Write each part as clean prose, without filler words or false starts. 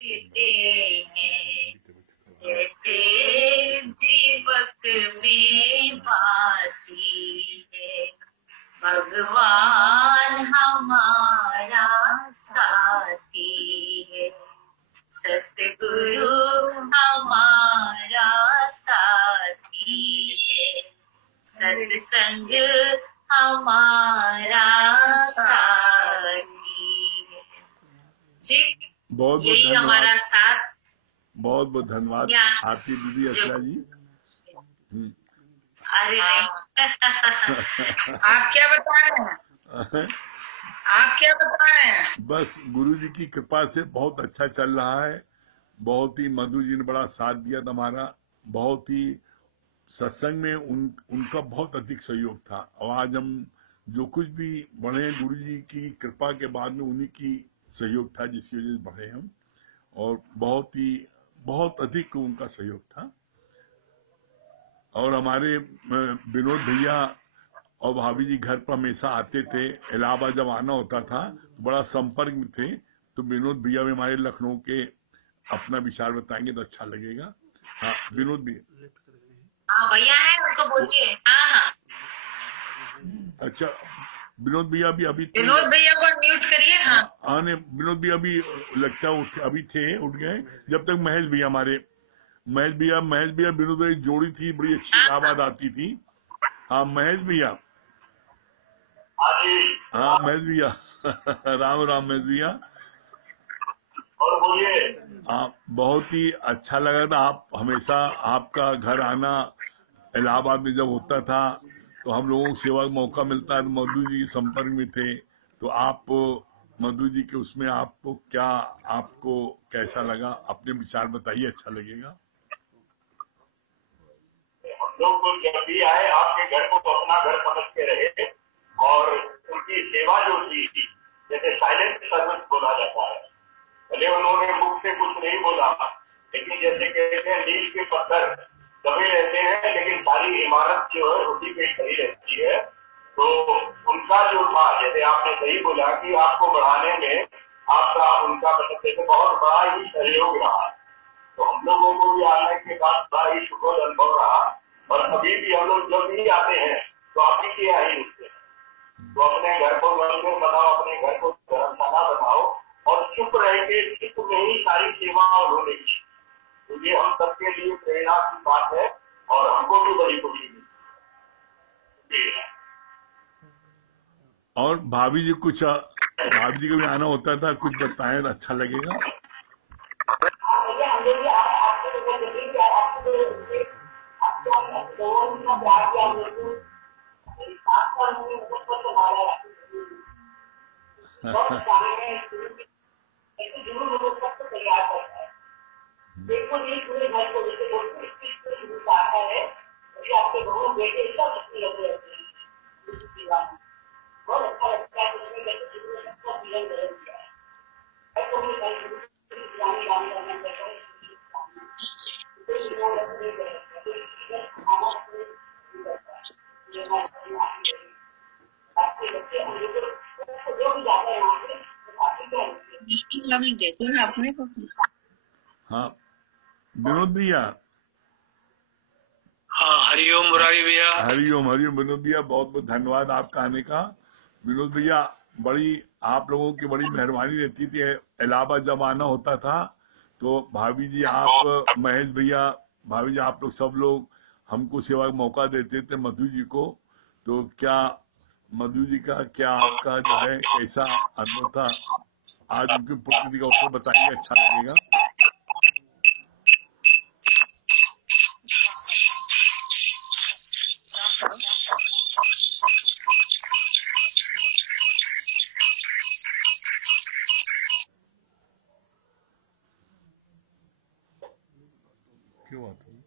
देते हैं, जैसे जीवक में भाती है। भगवान हमारा साथी है, सतगुरु हमारा साथी है, सत्संग हमारा साथी है। ठीक, बहुत बहुत यही हमारा साथ। बहुत बहुत धन्यवाद या आपकी दीदी अर्चना जी। अरे नहीं आप क्या बता रहे हैं? आप क्या बता रहे हैं? बस गुरु जी की कृपा से बहुत अच्छा चल रहा है। बहुत ही मधु जी ने बड़ा साथ दिया था हमारा। बहुत ही सत्संग में उनका बहुत अधिक सहयोग था। और आज हम जो कुछ भी बढ़े गुरु जी की कृपा के बाद में उन्हीं की सहयोग था जिसकी वजह से बढ़े हम। और बहुत अधिक उनका सहयोग था। और हमारे विनोद भैया और भाभी जी घर पर हमेशा आते थे। इलाहाबाद जब आना होता था तो बड़ा संपर्क में थे। तो विनोद भैया भी हमारे लखनऊ के अपना विचार बताएंगे तो अच्छा लगेगा। हाँ विनोद भैया। हाँ भैया है, उनको बोलिए। हाँ हाँ, अच्छा विनोद भैया भी अभी थे। विनोद भैया को म्यूट करिए। हाँ हाँ ने विनोद भैया अभी लगता है अभी थे, उठ गए। जब तक महेश भैया विनोद भैया की जोड़ी थी, बड़ी अच्छी इलाहाबाद आती थी। हाँ महेश भैया। हाँ महेश भैया राम राम महेश भैया। और बोलिए। आप बहुत ही अच्छा लगा था। आप हमेशा आपका घर आना इलाहाबाद में जब होता था तो हम लोगों को सेवा का मौका मिलता है। मधु जी संपर्क में थे तो आप मधु जी के उसमें आपको कैसा लगा? अपने विचार बताइए, अच्छा लगेगा। हम लोग तो जब भी आए आपके घर को तो अपना घर समझ के रहे। और उनकी सेवा जो थी, जैसे साइलेंट सर्विस बोला जाता है, भले उन्होंने मुख से कुछ नहीं बोला, लेकिन जैसे कहते हैं नींव के पत्थर दबे रहते हैं लेकिन सारी इमारत जो है उसी पे खड़ी रहती है। तो उनका जो था, जैसे आपने सही बोला कि आपको बढ़ाने में आपका उनका मतलब बहुत बड़ा ही सहयोग रहा। तो हम लोगों को भी आने के बाद बड़ा ही सुखद अनुभव रहा। और अभी भी हम लोग जब भी आते हैं तो आप ही के ही रुकते हैं। तो अपने घर को मंदिर बनाओ, अपने घर को धर्मशाला बनाओ और चुप रह के चित्त में ही सारी सेवाएं होने की। तो ये हम सबके लिए प्रेरणा की बात है और हमको भी बड़ी खुशी मिली। और भाभी जी को भी आना होता था, कुछ बताएं तो अच्छा लगेगा। देखो ना अपने को। हाँ विनोद भैया। हाँ हरिओम मुरारी भैया। हरिओम विनोद भैया, बहुत बहुत धन्यवाद आपका आने का। विनोद भैया आप लोगों की बड़ी मेहरबानी रहती थी। इलाहाबाद जब आना होता था तो भाभी जी महेश भैया, भाभी जी आप लोग सब लोग हमको सेवा का मौका देते थे मधु जी को। तो क्या मधु जी का क्या आपका जो है कैसा अनुभव था? आज उनकी पुण्यतिथि का अवसर बताइए, अच्छा लगेगा। क्यों बात हुई?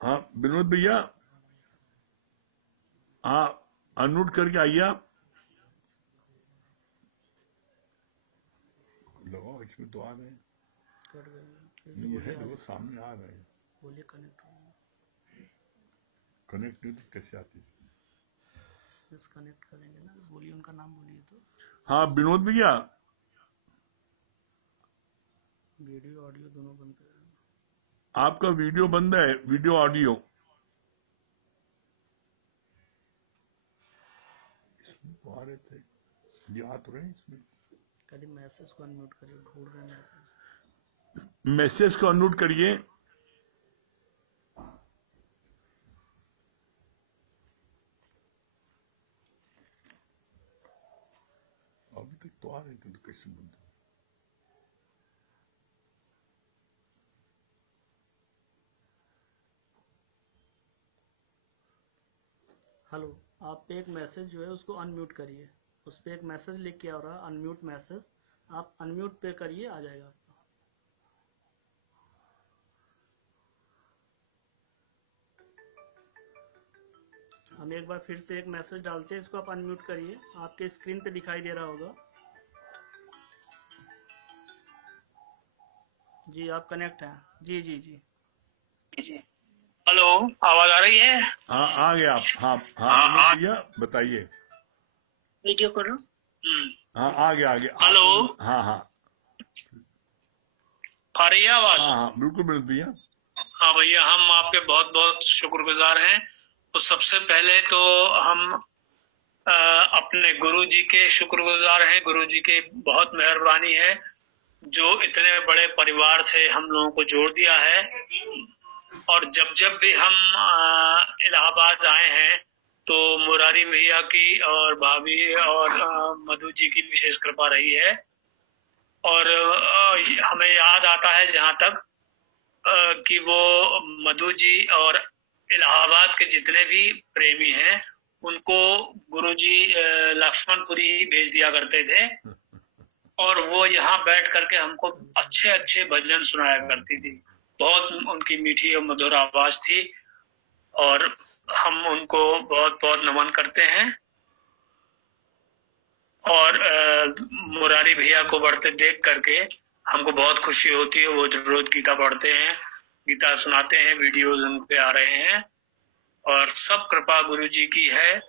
हाँ विनोद भैया, हाँ अनम्यूट करके आइए आप। लगाओ, इसमें तो आ रहे हैं। नहीं है, देखो सामने आ रहे हैं। कनेक्ट नहीं होती, कैसे आती? कनेक्ट करेंगे ना, बोलिए उनका नाम बोलिए तो। हाँ विनोद भैया, वीडियो ऑडियो दोनों बनते हैं। आपका वीडियो बंद है, वीडियो ऑडियो। इसमें तो आ रहे थे, ये आ तो रहे हैं इसमें। कभी मैसेज को अनम्यूट करिए, ढूंढ रहे हैं मैसेज। मैसेज को अनम्यूट करिए। अभी तक तो आ रहे थे, तो कैसे बंद? हेलो, आप पे एक मैसेज जो है उसको अनम्यूट करिए। उस पे एक मैसेज लिख के आ रहा है अनम्यूट मैसेज, आप अनम्यूट पे करिए, आ जाएगा आपका। हम एक बार फिर से एक मैसेज डालते हैं, इसको आप अनम्यूट करिए, आपके स्क्रीन पे दिखाई दे रहा होगा। जी आप कनेक्ट हैं। जी जी जी जी। हेलो, आवाज आ रही है? हाँ आ गया आप। हाँ हाँ विनोद भैया बताइए। वीडियो करो। हाँ आ गया आ गया। हेलो। हाँ हाँ आ रही है आवाज? हाँ हाँ बिल्कुल विनोद भैया। हाँ भैया, हम आपके बहुत बहुत शुक्रगुजार हैं। तो सबसे पहले तो हम अपने गुरु जी के शुक्रगुजार हैं। गुरु जी की बहुत मेहरबानी है जो इतने बड़े परिवार से हम लोगों को जोड़ दिया है। और जब जब भी हम इलाहाबाद आए हैं तो मुरारी भैया की और भाभी और मधु जी की विशेष कृपा रही है। और हमें याद आता है जहाँ तक कि वो मधु जी और इलाहाबाद के जितने भी प्रेमी हैं उनको गुरुजी लक्ष्मणपुरी ही भेज दिया करते थे और वो यहाँ बैठ करके हमको अच्छे अच्छे भजन सुनाया करती थी। बहुत उनकी मीठी और मधुर आवाज थी और हम उनको बहुत बहुत नमन करते हैं। और मुरारी भैया को बढ़ते देख करके हमको बहुत खुशी होती है। वो रोज गीता पढ़ते हैं, गीता सुनाते हैं, वीडियोज उन पे आ रहे हैं और सब कृपा गुरु जी की है।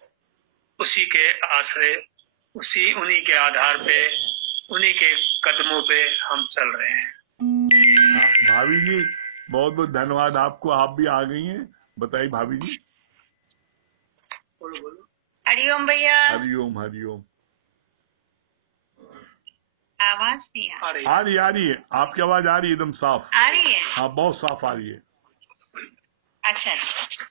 उसी के आश्रय, उन्हीं के आधार पे, उन्हीं के कदमों पे हम चल रहे हैं। हाँ, भाभी जी बहुत बहुत धन्यवाद आपको, आप भी आ गई हैं। बताइए भाभी जी। बोलो बोलो। हरिओम भैया। हरिओम हरिओम। आवाज नहीं आ रही आ रही है आपकी आवाज आ रही है एकदम साफ। आ रही है? हाँ बहुत साफ आ रही है। अच्छा अच्छा,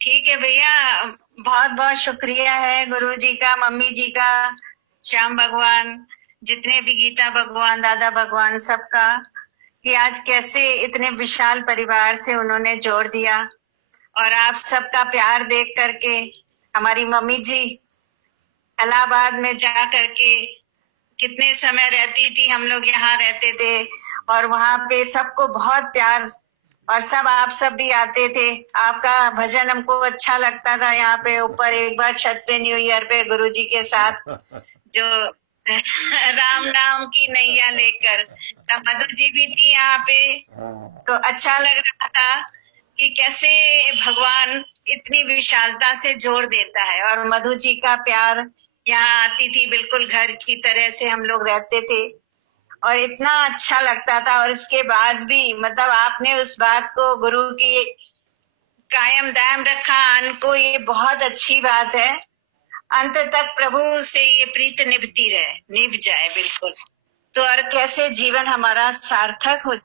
ठीक है भैया। बहुत बहुत शुक्रिया है गुरु जी का, मम्मी जी का, श्याम भगवान, जितने भी गीता भगवान, दादा भगवान, सबका, कि आज कैसे इतने विशाल परिवार से उन्होंने जोड़ दिया। और आप सबका प्यार देख करके हमारी मम्मी जी इलाहाबाद में जा करके कितने समय रहती थी, हम लोग यहाँ रहते थे और वहां पे सबको बहुत प्यार, और सब आप सब भी आते थे। आपका भजन हमको अच्छा लगता था यहाँ पे ऊपर एक बार छत पे न्यू ईयर पे गुरुजी के साथ जो राम नाम की नैया लेकर, तब मधु जी भी थी यहाँ पे। तो अच्छा लग रहा था कि कैसे भगवान इतनी विशालता से जोड़ देता है। और मधु जी का प्यार, यहाँ आती थी बिल्कुल घर की तरह से हम लोग रहते थे और इतना अच्छा लगता था। और इसके बाद भी मतलब आपने उस बात को गुरु की कायम दायम रखा, को ये बहुत अच्छी बात है। अंत तक प्रभु से ये प्रीत निभती रहे, निभ जाए बिल्कुल, तो और कैसे जीवन हमारा सार्थक हो।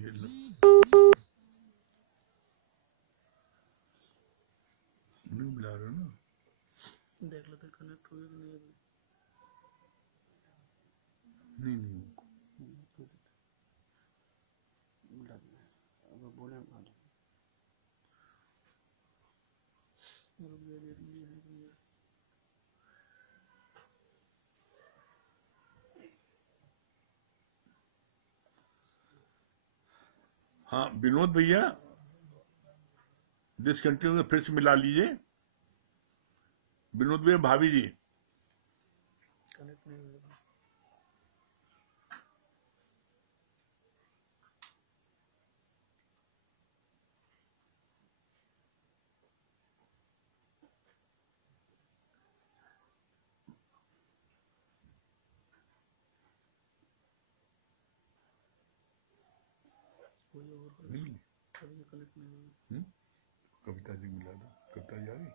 ये लो। नहीं मिला रहे हो ना? देख लेते कनेक्ट हुए कि नहीं अभी। नहीं नहीं हाँ विनोद भैया डिसकंटिन्यू फिर से मिला लीजिए। विनोद भैया भाभी जी कनेक्ट नहीं हुआ। कोई और नहीं कभी कनेक्ट नहीं हुआ। कविता जी मिला दो। कविता जी आ गई?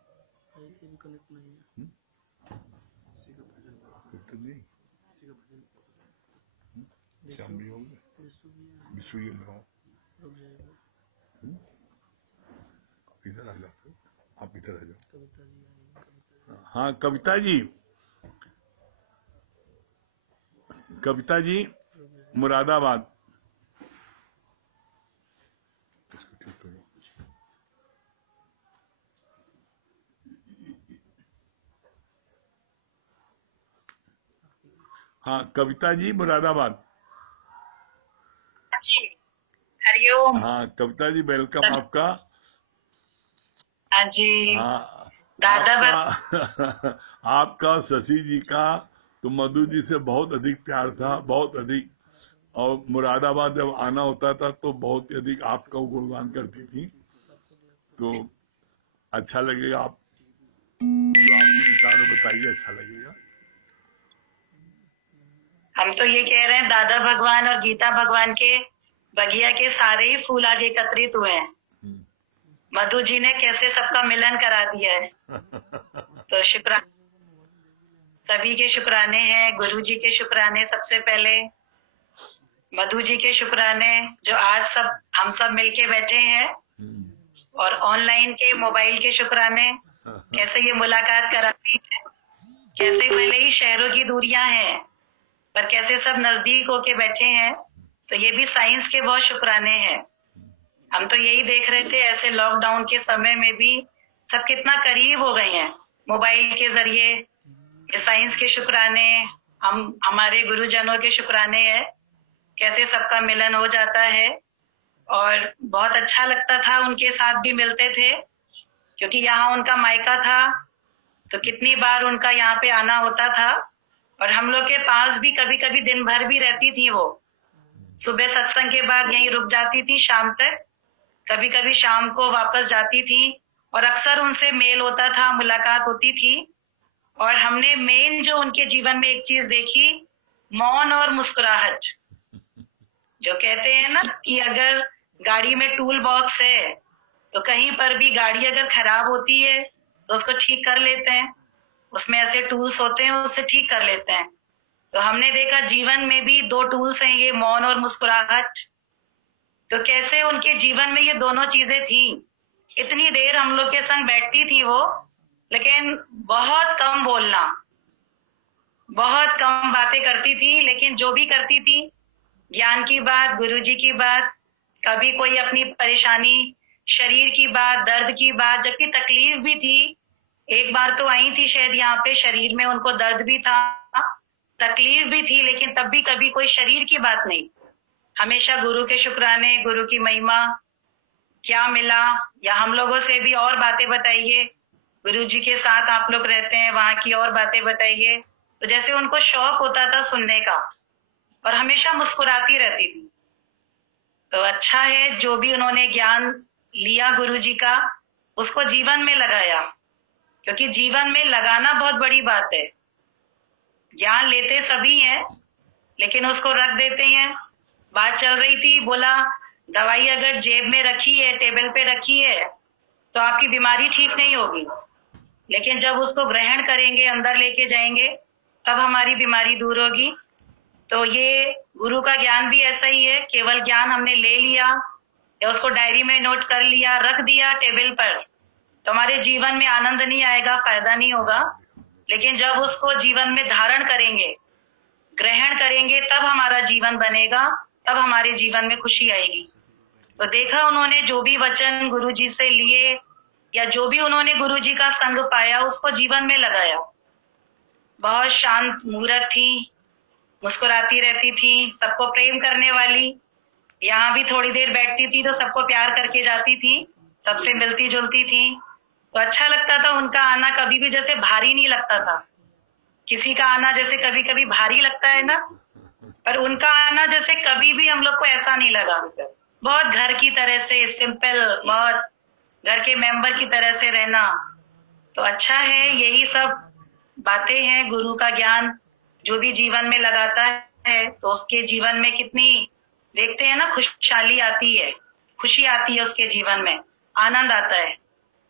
ऐसे भी कनेक्ट नहीं है। कविता नहीं श्याम भी हो गए। विश्व ये लगाओ। रुक जाएगा। इधर आ जाओ। आप इधर आ जाओ। कविता जी आएंगे। हाँ कविता जी, कविता जी मुरादाबाद। इसको ठीक करो। हाँ कविता जी मुरादाबाद। जी हरिओम। हाँ कविता जी वेलकम आपका। हाँ जी हाँ दादा आपका आपका शशि जी का तो मधु जी से बहुत अधिक प्यार था, बहुत अधिक। और मुरादाबाद जब आना होता था तो बहुत ही अधिक आपका गुणगान करती थी। तो अच्छा लगेगा, आप जो आपके विचार बताइए, अच्छा लगेगा। हम तो ये कह रहे हैं दादा भगवान और गीता भगवान के बगिया के सारे ही फूल आज एकत्रित हुए हैं। मधु जी ने कैसे सबका मिलन करा दिया है। तो शुक्राना, सभी के शुक्राने हैं। गुरु जी के शुक्राने सबसे पहले, मधु जी के शुक्राने जो आज हम सब मिलके बैठे हैं, और ऑनलाइन के मोबाइल के शुक्राने कैसे ये मुलाकात कराती है। कैसे भले ही शहरों की दूरियां हैं पर कैसे सब नजदीक होके बैठे हैं। तो ये भी साइंस के बहुत शुक्राने हैं। हम तो यही देख रहे थे ऐसे लॉकडाउन के समय में भी सब कितना करीब हो गए हैं मोबाइल के जरिए। ये साइंस के शुक्राने, हमारे गुरुजनों के शुक्राने हैं। कैसे सबका मिलन हो जाता है और बहुत अच्छा लगता था। उनके साथ भी मिलते थे क्योंकि यहाँ उनका मायका था, तो कितनी बार उनका यहाँ पे आना होता था। और हम लोग के पास भी कभी कभी दिन भर भी रहती थी। वो सुबह सत्संग के बाद यहीं रुक जाती थी शाम तक, कभी कभी शाम को वापस जाती थी। और अक्सर उनसे मेल होता था, मुलाकात होती थी। और हमने मेन जो उनके जीवन में एक चीज देखी, मौन और मुस्कुराहट। जो कहते हैं ना कि अगर गाड़ी में टूल बॉक्स है तो कहीं पर भी गाड़ी अगर खराब होती है तो उसको ठीक कर लेते हैं। उसमें ऐसे टूल्स होते हैं, उससे ठीक कर लेते हैं। तो हमने देखा जीवन में भी दो टूल्स हैं, ये मौन और मुस्कुराहट। तो कैसे उनके जीवन में ये दोनों चीजें थी। इतनी देर हम लोग के संग बैठती थी वो, लेकिन बहुत कम बोलना, बहुत कम बातें करती थी। लेकिन जो भी करती थी, ज्ञान की बात, गुरुजी की बात, कभी कोई अपनी परेशानी, शरीर की बात, दर्द की बात, जबकि तकलीफ भी थी। एक बार तो आई थी शायद यहाँ पे, शरीर में उनको दर्द भी था, तकलीफ भी थी, लेकिन तब भी कभी कोई शरीर की बात नहीं। हमेशा गुरु के शुक्राने, गुरु की महिमा, क्या मिला, या हम लोगों से भी और बातें बताइए। गुरु जी के साथ आप लोग रहते हैं, वहां की और बातें बताइए। तो जैसे उनको शौक होता था सुनने का, और हमेशा मुस्कुराती रहती थी। तो अच्छा है जो भी उन्होंने ज्ञान लिया गुरु जी का, उसको जीवन में लगाया, क्योंकि जीवन में लगाना बहुत बड़ी बात है। ज्ञान लेते सभी हैं लेकिन उसको रख देते हैं। बात चल रही थी, बोला दवाई अगर जेब में रखी है, टेबल पे रखी है, तो आपकी बीमारी ठीक नहीं होगी। लेकिन जब उसको ग्रहण करेंगे, अंदर लेके जाएंगे, तब हमारी बीमारी दूर होगी। तो ये गुरु का ज्ञान भी ऐसा ही है, केवल ज्ञान हमने ले लिया या उसको डायरी में नोट कर लिया, रख दिया टेबल पर, तो हमारे जीवन में आनंद नहीं आएगा, फायदा नहीं होगा। लेकिन जब उसको जीवन में धारण करेंगे, ग्रहण करेंगे, तब हमारा जीवन बनेगा, तब हमारे जीवन में खुशी आएगी। तो देखा उन्होंने जो भी वचन गुरु जी से लिए या जो भी उन्होंने गुरु जी का संग पाया उसको जीवन में लगाया। बहुत शांत मूर्त थी, मुस्कुराती रहती थी, सबको प्रेम करने वाली, यहाँ भी थोड़ी देर बैठती थी तो सबको प्यार करके जाती थी, सबसे मिलती जुलती थी। तो अच्छा लगता था उनका आना, कभी भी जैसे भारी नहीं लगता था। किसी का आना जैसे कभी कभी भारी लगता है ना, पर उनका आना जैसे कभी भी हम लोग को ऐसा नहीं लगा। बहुत घर की तरह से सिंपल, बहुत घर के मेंबर की तरह से रहना। तो अच्छा है, यही सब बातें हैं। गुरु का ज्ञान जो भी जीवन में लगाता है तो उसके जीवन में कितनी, देखते हैं ना, खुशहाली आती है, खुशी आती है उसके जीवन में, आनंद आता है।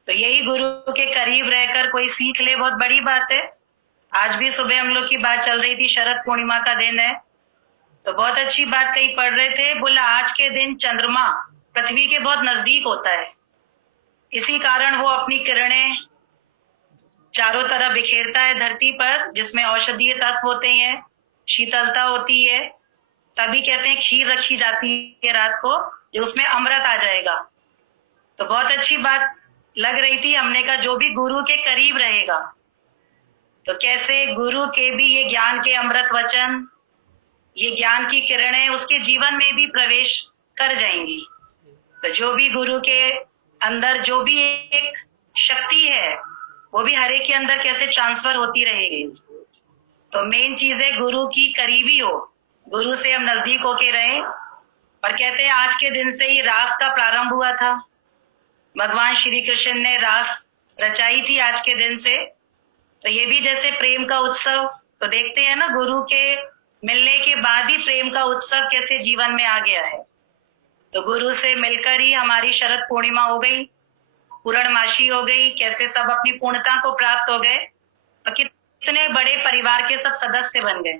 तो यही गुरु के करीब रहकर कोई सीख ले, बहुत बड़ी बात है। आज भी सुबह हम लोग की बात चल रही थी, शरद पूर्णिमा का दिन है, तो बहुत अच्छी बात कहीं पढ़ रहे थे, बोला आज के दिन चंद्रमा पृथ्वी के बहुत नजदीक होता है, इसी कारण वो अपनी किरणें चारों तरफ बिखेरता है धरती पर, जिसमें औषधीय तत्व होते हैं, शीतलता होती है। तभी कहते हैं खीर रखी जाती है रात को, जो उसमें अमृत आ जाएगा। तो बहुत अच्छी बात लग रही थी। हमने कहा जो भी गुरु के करीब रहेगा तो कैसे गुरु के भी ये ज्ञान के अमृत वचन, ये ज्ञान की किरणें उसके जीवन में भी प्रवेश कर जाएंगी। तो जो भी गुरु के अंदर जो भी एक शक्ति है वो भी हर एक के अंदर कैसे ट्रांसफर होती रहेगी। तो मेन चीज है गुरु की करीबी हो, गुरु से हम नजदीक होके रहे। और कहते हैं आज के दिन से ही रास का प्रारंभ हुआ था, भगवान श्री कृष्ण ने रास रचाई थी आज के दिन से। तो ये भी जैसे प्रेम का उत्सव, तो देखते हैं ना गुरु के मिलने के बाद ही प्रेम का उत्सव कैसे जीवन में आ गया है। तो गुरु से मिलकर ही हमारी शरद पूर्णिमा हो गई, पूर्णमासी हो गई, कैसे सब अपनी पूर्णता को प्राप्त हो गए और कितने बड़े परिवार के सब सदस्य बन गए।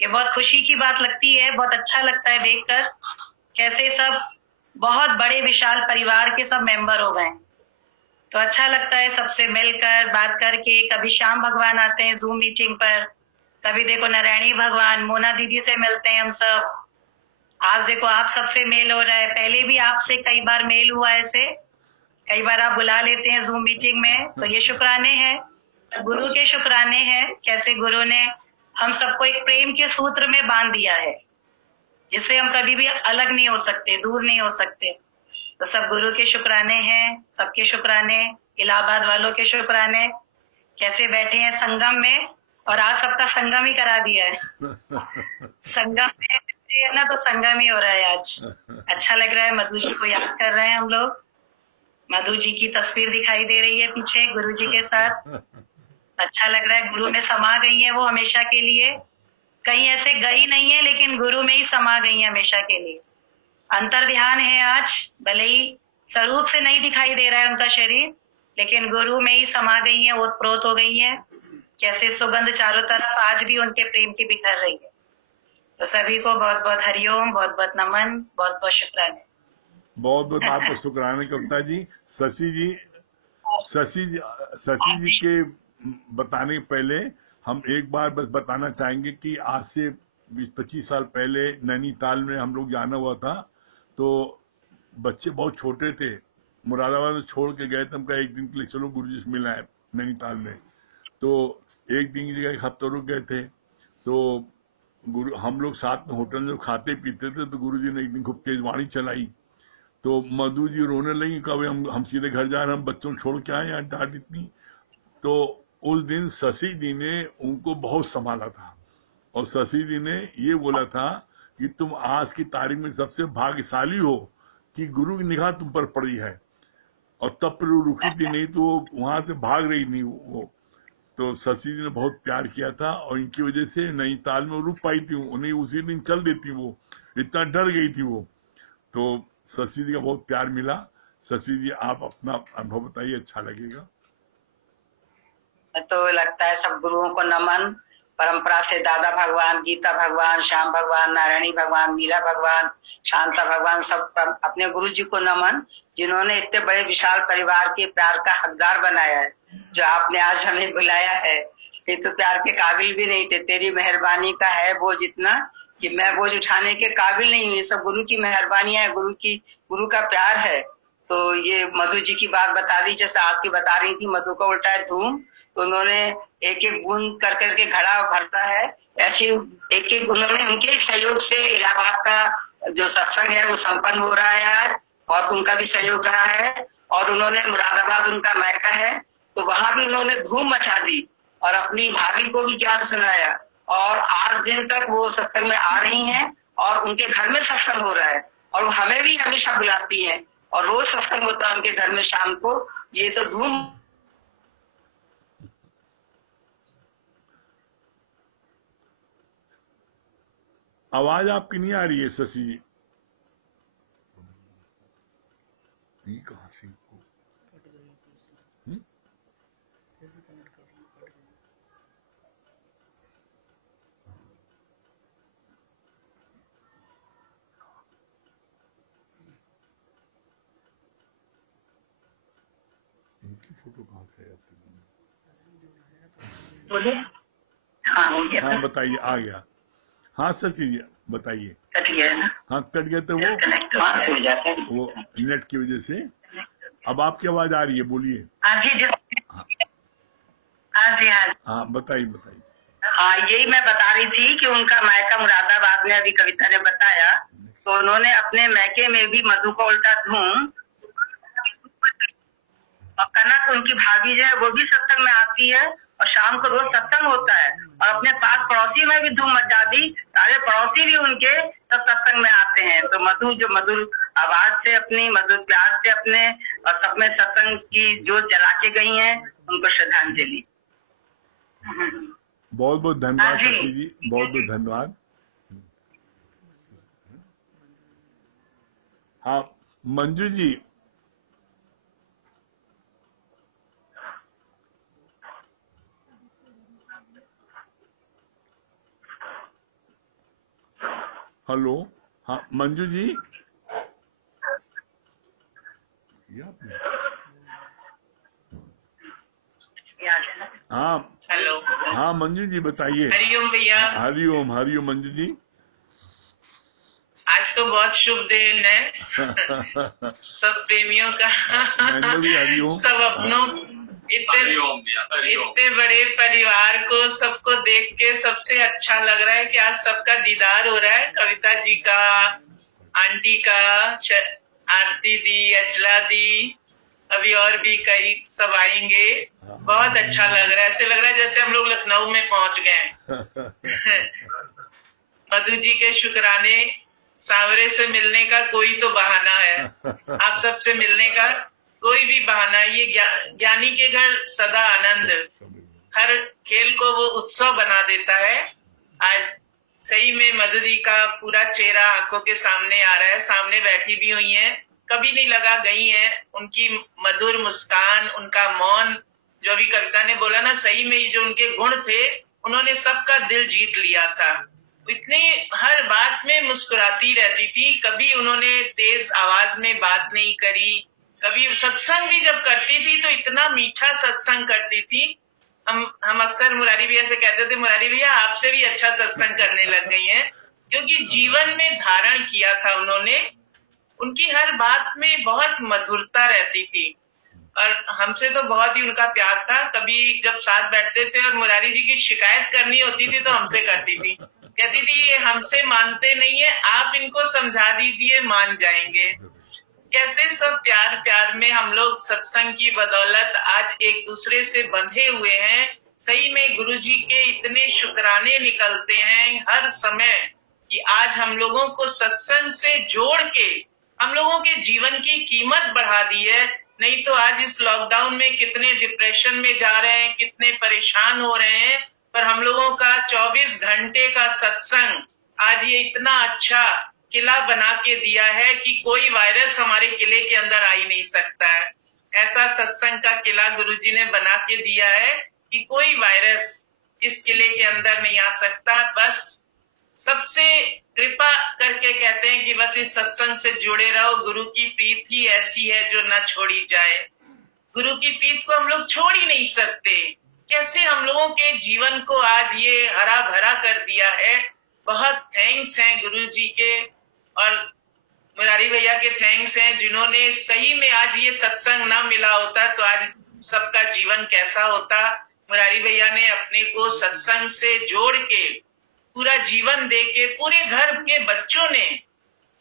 ये बहुत खुशी की बात लगती है, बहुत अच्छा लगता है देखकर कैसे सब बहुत बड़े विशाल परिवार के सब मेंबर हो गए। तो अच्छा लगता है सबसे मिलकर बात करके। कभी श्याम भगवान आते हैं जूम मीटिंग पर, कभी देखो नारायणी भगवान, मोना दीदी से मिलते हैं हम सब। आज देखो आप सबसे मेल हो रहा है, पहले भी आपसे कई बार मेल हुआ ऐसे, कई बार आप बुला लेते हैं जूम मीटिंग में। तो ये शुक्राने हैं, गुरु के शुक्राने हैं, कैसे गुरु ने हम सबको एक प्रेम के सूत्र में बांध दिया है, जिससे हम कभी भी अलग नहीं हो सकते, दूर नहीं हो सकते। तो सब गुरु के शुक्राने हैं, सबके शुक्राने, इलाहाबाद वालों के शुक्राने, कैसे बैठे हैं संगम में। और आज सबका संगम ही करा दिया है संगम में है ना, तो संगम ही हो रहा है आज। अच्छा लग रहा है, मधु जी को याद कर रहे हैं हम लोग। मधु जी की तस्वीर दिखाई दे रही है पीछे गुरु जी के साथ, अच्छा लग रहा है। गुरु में समा गई है वो हमेशा के लिए, कहीं ऐसे गई नहीं है, लेकिन गुरु में ही समा गई है हमेशा के लिए। अंतर ध्यान है आज, भले ही स्वरूप से नहीं दिखाई दे रहा है उनका शरीर, लेकिन गुरु में ही समा गई है, ओतप्रोत हो गई है। कैसे सुगंध चारों तरफ आज भी उनके प्रेम की बिखर रही है। तो सभी को बहुत बहुत हरिओम, बहुत बहुत नमन, बहुत बहुत शुक्राने। बहुत बहुत आपको शुक्राने कविता जी। शशि जी के बताने पहले हम एक बार बस बताना चाहेंगे कि आज से 20-25 साल पहले नैनीताल में हम लोग जाना हुआ था। तो बच्चे बहुत छोटे थे, मुरादाबाद में छोड़ के गए थे। हम कहा एक दिन के लिए चलो गुरुजी से मिला है नैनीताल में। तो एक दिन की जगह एक हफ्ता रुक गए थे। तो हम लोग साथ में होटल में खाते पीते थे, तो गुरुजी ने एक दिन खूब तेज वाणी चलाई। तो मधु जी रोने लगी, कभी हम सीधे घर जा रहे हैं, हम बच्चों को छोड़ के आए यहाँ, डांट इतनी। तो उस दिन शशि जी ने उनको बहुत संभाला था, और शशि जी ने ये बोला था कि तुम आज की तारीख में सबसे भाग्यशाली हो कि गुरु की निगाह तुम पर पड़ी है। और तब पर वो रुकी थी नहीं, तो वो वहां से भाग रही थी वो। तो शशि जी ने बहुत प्यार किया था, और इनकी वजह से नैनीताल में रुक पाई थी, उन्हें उसी दिन चल देती, वो इतना डर गई थी वो। तो शशि जी का बहुत प्यार मिला। शशि जी आप अपना अनुभव बताइए, अच्छा लगेगा। तो लगता है सब गुरुओं को नमन, परंपरा से दादा भगवान, गीता भगवान, श्याम भगवान, नारायणी भगवान, मीरा भगवान, शांता भगवान, सब अपने गुरु जी को नमन, जिन्होंने इतने बड़े विशाल परिवार के प्यार का हकदार बनाया है। जो आपने आज हमें बुलाया है, ये तो प्यार के काबिल भी नहीं थे। तेरी मेहरबानी का है बोझ इतना कि मैं बोझ उठाने के काबिल नहीं हूँ। ये सब गुरु की मेहरबानी है, गुरु का प्यार है। तो ये मधु जी की बात बता दी, जैसे आपकी बता रही थी, मधु का उल्टा है धूम, तो उन्होंने एक एक बूंद कर करके घड़ा भरता है। ऐसे एक एक उन्होंने उनके सहयोग से इलाहाबाद का जो सत्संग है वो संपन्न हो रहा है यार, और उनका भी सहयोग रहा है। और उन्होंने मुरादाबाद उनका मायका है, तो वहां भी उन्होंने धूम मचा दी और अपनी भाभी को भी ज्ञान सुनाया। और आज दिन तक वो सत्संग में आ रही हैं और उनके घर में सत्संग हो रहा है, और वो हमें भी हमेशा बुलाती हैं और रोज सत्संग होता है उनके घर में शाम को। ये तो धूम। आवाज आपकी नहीं आ रही है शशि जी। कहाँ से इनकी फोटो कहाँ से है? बोले हाँ हो गया। हाँ बताइए, आ गया। हाँ शशि जी बताइए। कट गया है ना? हाँ कट गया, तो वो कनेक्ट हो जाता है वो नेट की वजह से। अब आपकी आवाज आ रही है, बोलिए। हाँ जी हाँ जी हाँ। हाँ बताइए। हाँ यही मैं बता रही थी कि उनका मायका मुरादाबाद में, अभी कविता ने बताया, तो उन्होंने अपने मैके में भी मधु का उल्टा धूम, और कनक उनकी भाभी जो है वो भी सत्संग में आती है, और शाम को रोज सत्संग होता है। और अपने पास पड़ोसी में भी धूम मचा दी, सारे पड़ोसी भी उनके सब सत्संग में आते हैं। तो मधु जो मधुर आवाज से, अपनी मधुर प्यार से अपने और सब में सत्संग की जो चला के गई हैं, उनको श्रद्धांजलि। बहुत बहुत धन्यवाद शशि जी, बहुत बहुत धन्यवाद। हाँ मंजू जी, हेलो। हाँ मंजू जी, हाँ हेलो। हाँ मंजू जी बताइए। हरिओम भैया। हरिओम हरिओम मंजू जी। आज तो बहुत शुभ दिन है सब प्रेमियों का। हरिओम। सब अपनों इतने बड़े परिवार को सबको देख के सबसे अच्छा लग रहा है कि आज सबका दीदार हो रहा है। कविता जी का, आंटी का, आरती दी, अचला दी, अभी और भी कई सब आएंगे। बहुत अच्छा लग रहा है, ऐसे लग रहा है जैसे हम लोग लखनऊ में पहुंच गए। मधु जी के शुक्राने, सांवरे से मिलने का कोई तो बहाना है, आप सबसे मिलने का कोई भी बहाना। ये ज्ञानी के घर सदा आनंद, हर खेल को वो उत्सव बना देता है। आज सही में मधु जी का पूरा चेहरा आंखों के सामने आ रहा है, सामने बैठी भी हुई है, कभी नहीं लगा गई है। उनकी मधुर मुस्कान, उनका मौन, जो अभी कविता ने बोला ना, सही में जो उनके गुण थे, उन्होंने सबका दिल जीत लिया था। इतने हर बात में मुस्कुराती रहती थी, कभी उन्होंने तेज आवाज में बात नहीं करी। कभी सत्संग भी जब करती थी तो इतना मीठा सत्संग करती थी। हम अक्सर मुरारी भैया से कहते थे, मुरारी भैया आपसे भी अच्छा सत्संग करने लग गई हैं, क्योंकि जीवन में धारण किया था उन्होंने। उनकी हर बात में बहुत मधुरता रहती थी और हमसे तो बहुत ही उनका प्यार था। कभी जब साथ बैठते थे और मुरारी जी की शिकायत करनी होती थी तो हमसे करती थी, कहती थी ये हमसे मानते नहीं है, आप इनको समझा दीजिए, मान जाएंगे। कैसे सब प्यार प्यार में हम लोग सत्संग की बदौलत आज एक दूसरे से बंधे हुए हैं। सही में गुरुजी के इतने शुक्राने निकलते हैं हर समय कि आज हम लोगों को सत्संग से जोड़ के हम लोगों के जीवन की कीमत बढ़ा दी है। नहीं तो आज इस लॉकडाउन में कितने डिप्रेशन में जा रहे हैं, कितने परेशान हो रहे हैं, पर हम लोगों का 24 घंटे का सत्संग आज ये इतना अच्छा किला बना के दिया है कि कोई वायरस हमारे किले के अंदर आ ही नहीं सकता है। ऐसा सत्संग का किला गुरुजी ने बना के दिया है कि कोई वायरस इस किले के अंदर नहीं आ सकता। बस सबसे कृपा करके कहते हैं कि बस इस सत्संग से जुड़े रहो। गुरु की प्रीत ही ऐसी है जो न छोड़ी जाए। गुरु की प्रीत को हम लोग छोड़ ही नहीं सकते। कैसे हम लोगों के जीवन को आज ये हरा भरा कर दिया है। बहुत थैंक्स हैं गुरु जी के, और मुरारी भैया के थैंक्स हैं जिन्होंने सही में आज ये सत्संग ना मिला होता तो आज सबका जीवन कैसा होता। मुरारी भैया ने अपने को सत्संग से जोड़ के पूरा जीवन दे के, पूरे घर के बच्चों ने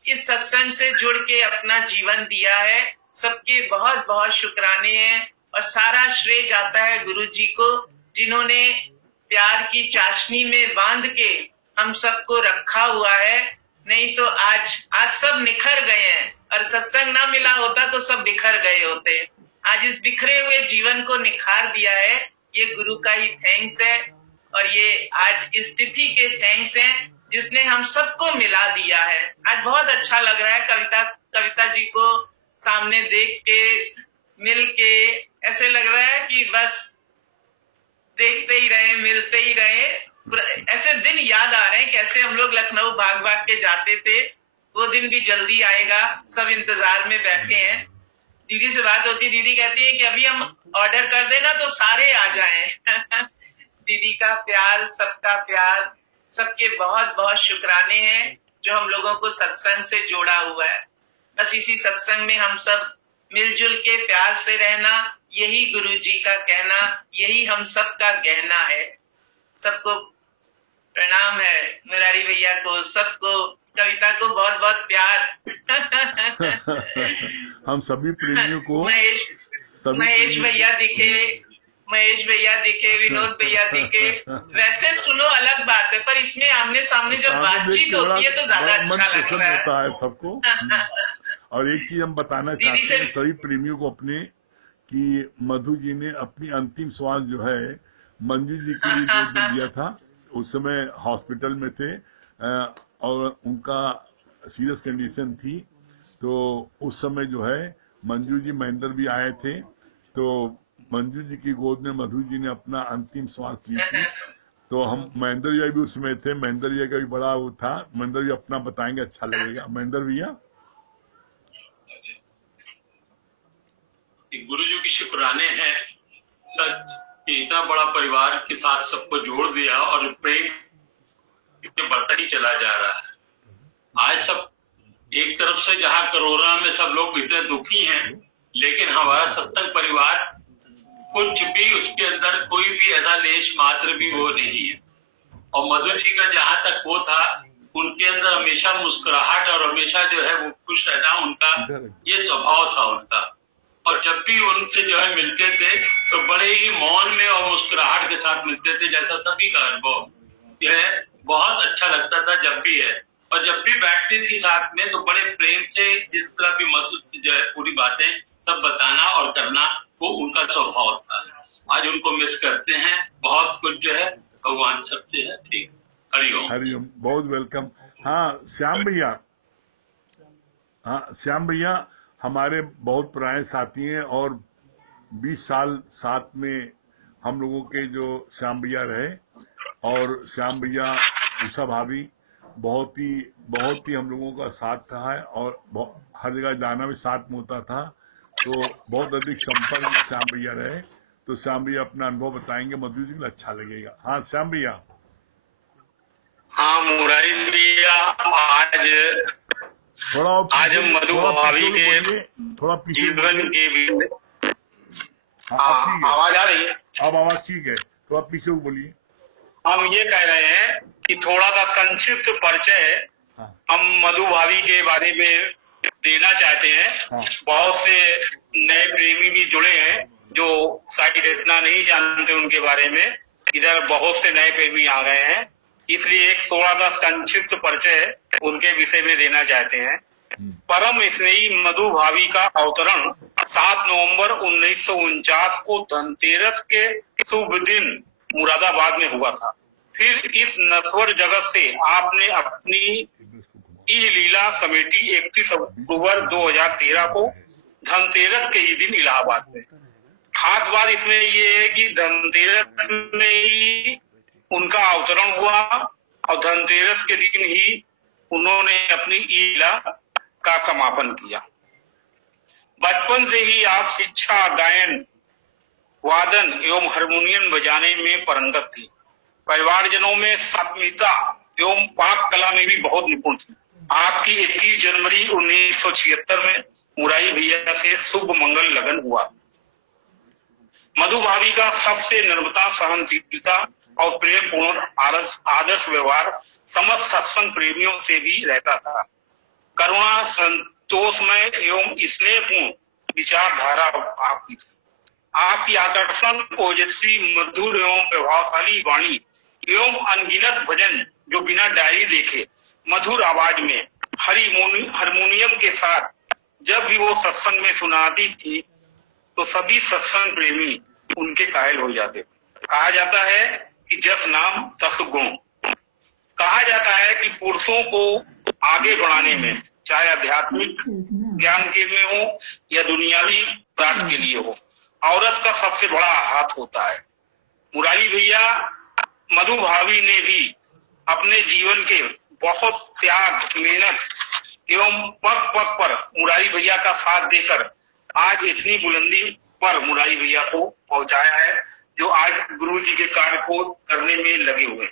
इस सत्संग से जुड़ के अपना जीवन दिया है। सबके बहुत बहुत शुक्राने हैं, और सारा श्रेय जाता है गुरु जी को, जिन्होंने प्यार की चाशनी में बांध के हम सबको रखा हुआ है। नहीं तो आज सब निखर गए हैं, और सत्संग ना मिला होता तो सब बिखर गए होते। आज इस बिखरे हुए जीवन को निखार दिया है, ये गुरु का ही थैंक्स है, और ये आज इस तिथि के थैंक्स हैं जिसने हम सबको मिला दिया है। आज बहुत अच्छा लग रहा है कविता जी को सामने देख के, मिल के, ऐसे लग रहा है कि बस देखते ही रहे, मिलते ही रहे। ऐसे दिन याद आ रहे हैं कैसे हम लोग लखनऊ भाग भाग के जाते थे। वो दिन भी जल्दी आएगा, सब इंतजार में बैठे हैं। दीदी से बात होती, दीदी कहती है कि अभी हम ऑर्डर कर देना तो सारे आ जाएं। दीदी का प्यार, सबका प्यार, सबके बहुत बहुत शुक्राने हैं जो हम लोगों को सत्संग से जोड़ा हुआ है। बस इसी सत्संग में हम सब मिलजुल के प्यार से रहना, यही गुरु जी का कहना, यही हम सबका गहना है। सबको प्रणाम है, मुरारी भैया को, सबको, कविता को बहुत बहुत प्यार। हम सभी प्रेमियों को, महेश भैया दिखे, विनोद भैया दिखे। वैसे सुनो अलग बात है, पर इसमें आमने सामने जब बातचीत होती है तो ज्यादा अच्छा लगता है सबको। और एक चीज हम बताना चाहते हैं सभी प्रेमियों को अपने, कि मधु जी ने अपनी अंतिम श्वास जो है मंजू जी के लिए गोद में दिया था। उस समय हॉस्पिटल में थे और उनका सीरियस कंडीशन थी, तो उस समय जो है मंजू जी, महेंद्र भी आए थे, तो मंजू जी की गोद में मधु जी ने अपना अंतिम श्वास ली थी। तो हम महेंद्र भैया भी उसमें थे, महेंद्र भैया का भी बड़ा वो था। महेंद्र भैया अपना बताएंगे, अच्छा लगेगा। महेंद्र भैया। गुरु जी की शुक्राने हैं सच कि इतना बड़ा परिवार के साथ सबको जोड़ दिया, और प्रेम बढ़ता ही चला जा रहा है। आज सब एक तरफ से जहाँ कोरोना में सब लोग इतने दुखी हैं, लेकिन हमारा सत्संग परिवार कुछ भी उसके अंदर कोई भी ऐसा लेश मात्र भी वो नहीं है। और मधु जी का जहाँ तक वो था, उनके अंदर हमेशा मुस्कुराहट और हमेशा जो है वो खुश रहना, उनका ये स्वभाव था उनका। और जब भी उनसे जो है मिलते थे तो बड़े ही मौन में और मुस्कुराहट के साथ मिलते थे, जैसा सभी का अनुभव जो है बहुत अच्छा लगता था जब भी है। और जब भी बैठती थी साथ में तो बड़े प्रेम से, जिस तरह भी मधु से जो है पूरी बातें सब बताना और करना, वो उनका स्वभाव था। आज उनको मिस करते हैं, बहुत कुछ जो है भगवान सबसे है। ठीक, हरिओम। हरिओम, बहुत वेलकम। हाँ श्याम भैया, श्याम भैया हमारे बहुत पुराने साथी हैं, और 20 साल साथ में हम लोगों के जो श्याम भैया रहे, और श्याम भैया, उषा भाभी, बहुत ही हम लोगों का साथ रहा है, और हर जगह जाना भी साथ में होता था, तो बहुत अधिक संपर्क में श्याम भैया रहे। तो श्याम भैया अपना अनुभव बताएंगे, मधु जी को अच्छा लगेगा। हाँ श्याम भैया। हाँ मुरारी भैया, आज मधु भाभी के थोड़ा जीवन के भी आवाज आ रही है? अब आवाज ठीक है, थोड़ा पीछे बोलिए। हम ये कह रहे हैं कि थोड़ा सा संक्षिप्त परिचय हम मधु भाभी के बारे में देना चाहते हैं। बहुत से नए प्रेमी भी जुड़े हैं जो शायद इतना नहीं जानते उनके बारे में। इधर बहुत से नए प्रेमी आ गए हैं, इसलिए एक थोड़ा सा संक्षिप्त परिचय उनके विषय में देना चाहते हैं। परम स्नेही मधु भाभी का अवतरण 7 नवंबर 1949 को धनतेरस के शुभ दिन मुरादाबाद में हुआ था। फिर इस नश्वर जगत से आपने अपनी ई लीला समेटी 31 अक्टूबर 2013 को धनतेरस के ही दिन इलाहाबाद में। खास बात इसमें ये है कि धनतेरस में ही उनका अवतरण हुआ और धनतेरस के दिन ही उन्होंने अपनी लीला का समापन किया। बचपन से ही आप शिक्षा, गायन, वादन एवं हारमोनियम बजाने में पारंगत थी। परिवारजनों में सात्विकता एवं पाक कला में भी बहुत निपुण थी। आपकी 21 जनवरी 1976 में मुरारी भैया से शुभ मंगल लगन हुआ। मधु भाभी का सबसे नम्रता, सहनशीलता और प्रेम पूर्ण आदर्श व्यवहार समस्त सत्संग प्रेमियों से भी रहता था। करुणा, संतोषमय एवं स्नेहपूर्ण विचारधारा आपकी थी। आपकी आकर्षण, ओजस्वी, मधुर एवं प्रभावशाली वाणी एवं अनगिनत भजन जो बिना डायरी देखे मधुर आवाज में हारमोनियम के साथ जब भी वो सत्संग में सुनाती थी तो सभी सत्संग प्रेमी उनके कायल हो जाते थे। कहा जाता है कि जस नाम तस गुण। कहा जाता है कि पुरुषों को आगे बढ़ाने में, चाहे आध्यात्मिक ज्ञान के लिए हो या दुनियावी राज के लिए हो, औरत का सबसे बड़ा हाथ होता है। मुरारी भैया, मधु भाभी ने भी अपने जीवन के बहुत त्याग, मेहनत एवं पग पग पर मुरारी भैया का साथ देकर आज इतनी बुलंदी पर मुरारी भैया को पहुंचाया है, जो आज गुरु जी के कार्य को करने में लगे हुए।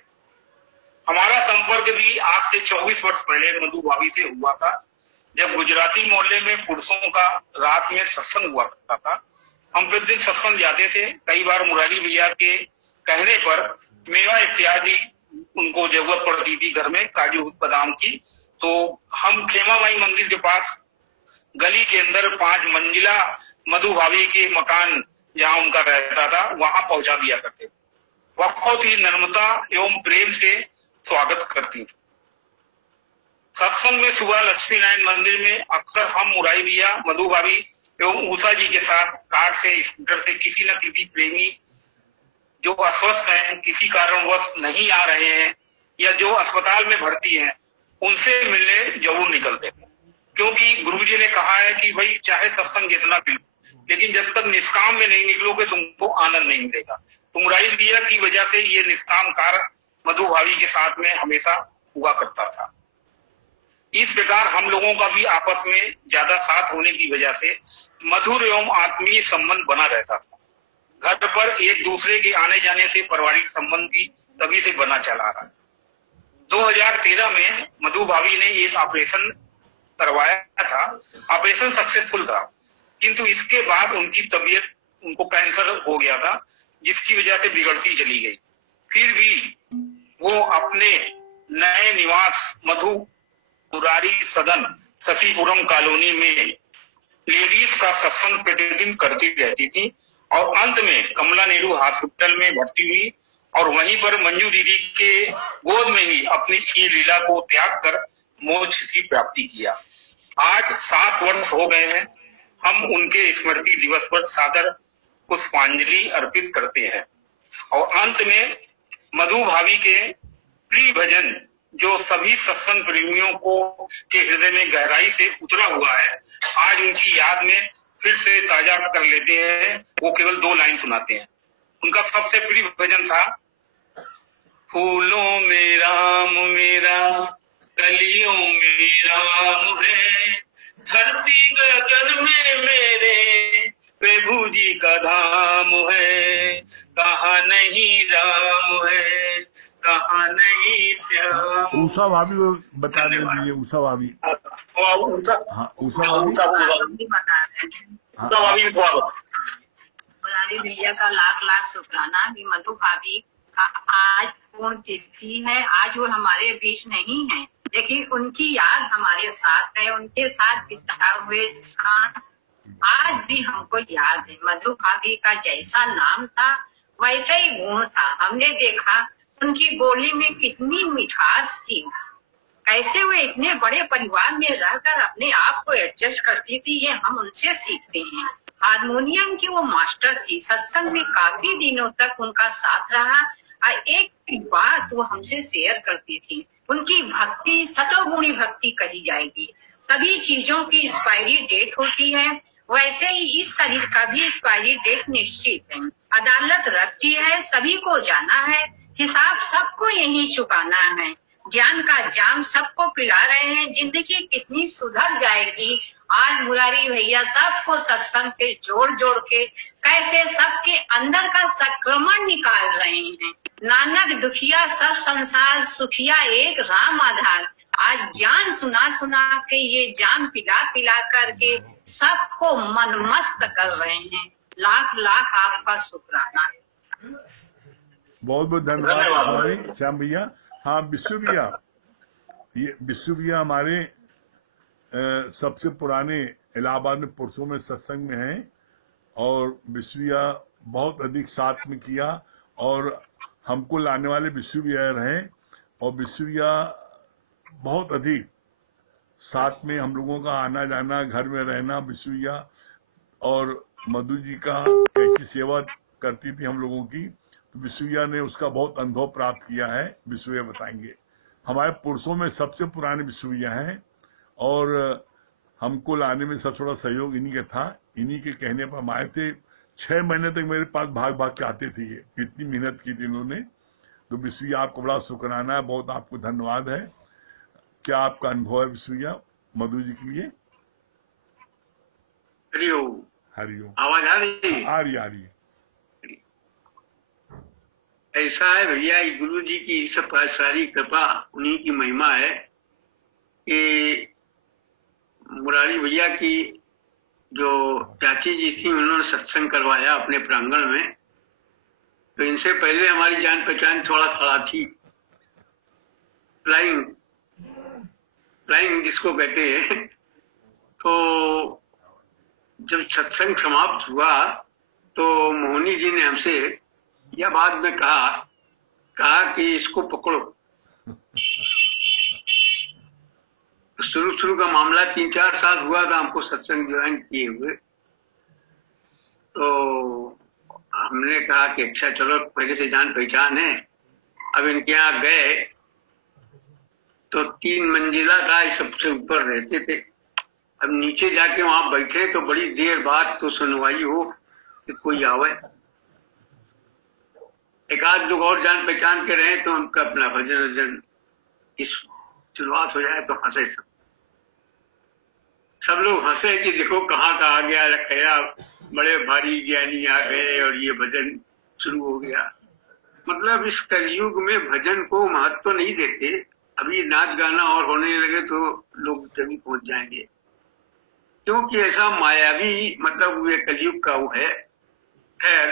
हमारा संपर्क भी आज से 24 वर्ष पहले मधु भाभी से हुआ था, जब गुजराती मोहल्ले में पुरुषों का रात में सत्संग हुआ करता था। हम प्रतिदिन सत्संग जाते थे। कई बार मुरारी भैया के कहने पर मेवा इत्यादि उनको जरूरत पड़ती थी घर में, काजू बादाम की, तो हम खेमाबाई मंदिर के पास गली के अंदर 5 मंजिला मधु भाभी के मकान जहाँ उनका रहता था वहां पहुंचा दिया करते। बहुत ही नम्रता एवं प्रेम से स्वागत करती थी। सत्संग में सुबह लक्ष्मी नारायण मंदिर में अक्सर हम मुरारी भैया, मधु भाभी एवं उषा जी के साथ कार से, स्कूटर से किसी न किसी प्रेमी जो अस्वस्थ हैं, किसी कारणवश नहीं आ रहे हैं या जो अस्पताल में भर्ती हैं, उनसे मिलने जरूर निकलते हैं। क्योंकि गुरुजी ने कहा है कि भाई चाहे सत्संग जितना भी, लेकिन जब तक निष्काम में नहीं निकलोगे तुमको आनंद नहीं मिलेगा। तो मुरारी भैया की वजह से ये निष्काम कार्य मधु भाभी के साथ में हमेशा हुआ करता था। इस प्रकार हम लोगों का भी आपस में ज्यादा साथ होने की वजह से मधुर एवं आत्मीय संबंध बना रहता था। घर पर एक दूसरे के आने जाने से पारिवारिक संबंध भी तभी से बना चला रहा। 2013 में मधु भाभी ने एक ऑपरेशन करवाया था। ऑपरेशन सक्सेसफुल था, किंतु इसके बाद उनकी तबीयत, उनको कैंसर हो गया था, जिसकी वजह से बिगड़ती चली गई। फिर भी वो अपने नए निवास मधु मुरारी सदन शशिपुरम कॉलोनी में लेडीज का सत्संग प्रतिदिन करती रहती थी और अंत में कमला नेहरू हॉस्पिटल में भर्ती हुई और वहीं पर मंजू दीदी के गोद में ही अपनी ई लीला को त्याग कर मोक्ष की प्राप्ति किया। आज 7 वर्ष हो गए हैं। हम उनके स्मृति दिवस पर सादर पुष्पांजलि अर्पित करते हैं और अंत में मधु भाभी के प्रिय भजन जो सभी सत्संग प्रेमियों को के हृदय में गहराई से उतरा हुआ है, आज उनकी याद में फिर से ताजा कर लेते हैं। वो केवल 2 लाइन सुनाते हैं। उनका सबसे प्रिय भजन था, फूलों में राम मेरा, कलियों में राम है, धरती गगन में मेरे प्रभु जी का धाम है, कहाँ नहीं राम है, कहाँ नहीं श्याम। उषा भाभी को बता रहे, उषा भाभी, मुरारी भैया का लाख शुक्राना कि मधु भाभी का आज पूर्ण तिथि है। आज वो हमारे बीच नहीं है, लेकिन उनकी याद हमारे साथ है। उनके साथ बिताए हुए क्षण आज भी हमको याद है। मधु भाभी का जैसा नाम था वैसा ही गुण था। हमने देखा उनकी बोली में कितनी मिठास थी, कैसे वे इतने बड़े परिवार में रहकर अपने आप को एडजस्ट करती थी, ये हम उनसे सीखते हैं। हारमोनियम की वो मास्टर थी। सत्संग में काफी दिनों तक उनका साथ रहा और एक बात वो हमसे शेयर करती थी, उनकी भक्ति सतोगुणी भक्ति कही जाएगी। सभी चीजों की एक्सपायरी डेट होती है, वैसे ही इस शरीर का भी एक्सपायरी डेट निश्चित है। अदालत रखती है, सभी को जाना है, हिसाब सबको यही चुकाना है। ज्ञान का जाम सबको पिला रहे हैं, जिंदगी कितनी सुधर जाएगी। आज मुरारी भैया सबको सत्संग से जोड़ जोड़ के कैसे सबके अंदर का संक्रमण निकाल रहे हैं। नानक दुखिया सब संसार सुखिया, एक राम आधार। आज ज्ञान सुना सुना के ये जाम पिला पिला करके सबको मनमस्त कर रहे हैं। लाख लाख आपका शुक्राना। बहुत बहुत धन्यवाद हमारे श्याम भैया। हाँ विश्व भैया, ये विश्व भैया हमारे सबसे पुराने इलाहाबाद में पुरुषों में सत्संग में हैं और विश्व भैया बहुत अधिक साथ में किया और हमको लाने वाले विश्व भैया रहे और विश्व भैया बहुत अधिक साथ में हम लोगों का आना जाना, घर में रहना। विश्व भैया और मधु जी का कैसी सेवा करती थी हम लोगों की, तो विश्व भैया ने उसका बहुत अनुभव प्राप्त किया है। विश्व भैया बताएंगे। हमारे पुरुषों में सबसे पुराने विश्व भैया हैं और हमको लाने में सब थोड़ा सहयोग इन्हीं का था। इन्हीं के कहने पर हम आए थे। 6 महीने तक मेरे पास भाग भाग के आते थे। ये इतनी मेहनत की थी इन्होंने। तो विश्व भैया आपको बड़ा शुक्राना है, बहुत आपको धन्यवाद है। क्या आपका अनुभव है विश्व भैया मधु जी के लिए? हरिओम। हरिओम। आवाज आ रही है? आ रही है। ऐसा है भैया, गुरु जी की सब सारी कृपा, उन्हीं की महिमा है कि मुरारी भैया की जो चाची जी थी उन्होंने सत्संग करवाया अपने प्रांगण में। तो इनसे पहले हमारी जान पहचान थोड़ा थोड़ा थी। फ्लाइंग जिसको कहते हैं। तो जब सत्संग समाप्त हुआ तो मोहनी जी ने हमसे यह बात में कहा कि इसको पकड़ो। शुरू का मामला 3-4 साल हुआ था हमको सत्संग ज्वाइन किए हुए। तो हमने कहा कि अच्छा चलो, पहले से जान पहचान है। अब इनके यहाँ गए तो 3 मंजिला था, सबसे ऊपर रहते थे। अब नीचे जाके वहां बैठे तो बड़ी देर बाद तो सुनवाई हो कि कोई आवे। एक आध लोग और जान पहचान के रहे तो उनका अपना भजन इस शुरुआत हो जाए तो हंसे सब लोग हंसे कि देखो कहाँ का आ गया रखैया, बड़े भारी ज्ञानी आ गए और ये भजन शुरू हो गया। मतलब इस कलयुग में भजन को महत्व नहीं देते। अभी नाच गाना और होने लगे तो लोग जल्दी पहुंच जाएंगे, क्योंकि ऐसा मायावी मतलब ये कलयुग का वो है। खैर,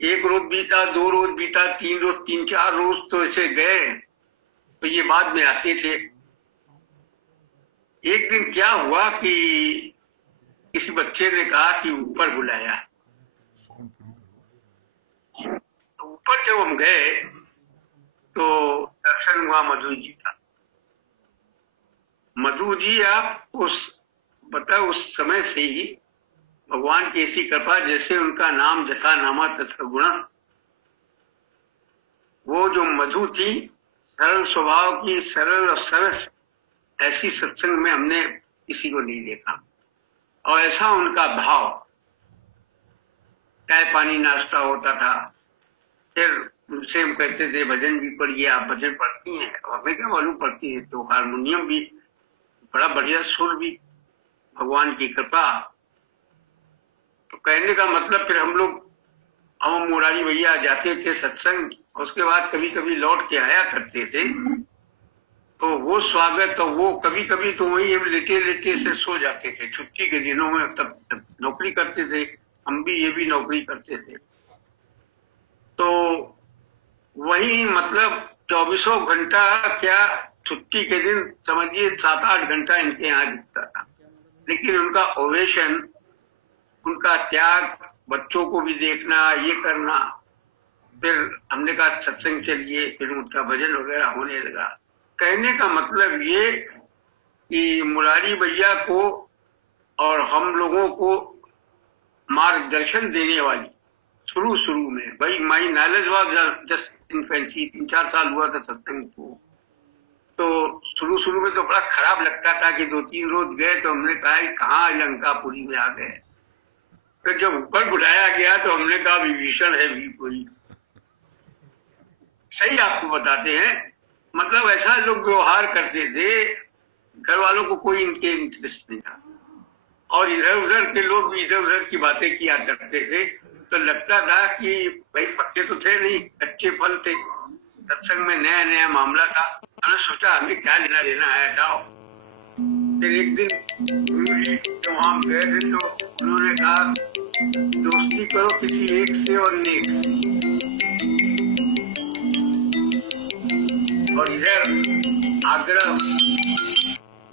1 रोज बीता, 2 रोज बीता, 3 रोज, 3-4 रोज तो ऐसे गए। तो ये बाद में आते थे। एक दिन क्या हुआ कि किसी बच्चे ने कहा कि ऊपर बुलाया। तो ऊपर जब हम गए तो दर्शन हुआ मधु जी का। मधु जी आप उस समय से ही भगवान की ऐसी कृपा, जैसे उनका नाम जथा नामा तथा गुण। वो जो मधु थी, सरल स्वभाव की, सरल और सरस, ऐसी सत्संग में हमने किसी को नहीं देखा। और ऐसा उनका भाव, चाय पानी नाश्ता होता था। फिर उनसे हम कहते थे भजन भी पढ़िए, आप भजन पढ़ती हैं? हमें क्या मालूम पढ़ती है। तो हारमोनियम भी बड़ा बढ़िया, सुर भी, भगवान की कृपा। तो कहने का मतलब फिर हम मुरारी भैया जाते थे सत्संग, उसके बाद कभी कभी लौट के आया करते थे। तो वो स्वागत, तो वो कभी कभी तो वही हम लेटे लेटे से सो जाते थे छुट्टी के दिनों में। तब नौकरी करते थे हम भी, ये भी नौकरी करते थे। तो वही मतलब 24 घंटा क्या, छुट्टी के दिन समझिए 7-8 घंटा इनके यहाँ दिखता था। लेकिन उनका ओवेशन, उनका त्याग, बच्चों को भी देखना, ये करना। फिर हमने कहा सत्संग चलिए, फिर उनका भजन वगैरह होने लगा। कहने का मतलब ये कि मुरारी भैया को और हम लोगों को मार्गदर्शन देने वाली शुरू में, भाई my knowledge was just infancy. 3-4 साल हुआ था सत्संग को। तो शुरू में तो बड़ा खराब लगता था कि 2-3 रोज गए तो हमने कहा कहाँ लंकापुरी में आ गए। फिर जब ऊपर बुलाया गया तो हमने कहा विभीषण है भी कोई। सही आपको बताते हैं। मतलब ऐसा लोग व्यवहार करते थे, घर वालों को कोई इनके इंटरेस्ट नहीं था, और इधर उधर के लोग भी इधर उधर की बातें किया करते थे। तो लगता था कि भाई पक्के तो थे नहीं, कच्चे फल थे। सत्संग में नया नया मामला था, मैंने सोचा हमें क्या लेना देना है, हटाओ। फिर एक दिन गुरु जी जब वहां गए थे तो उन्होंने कहा दोस्ती करो किसी एक से और नेक से। और इधर आग्रह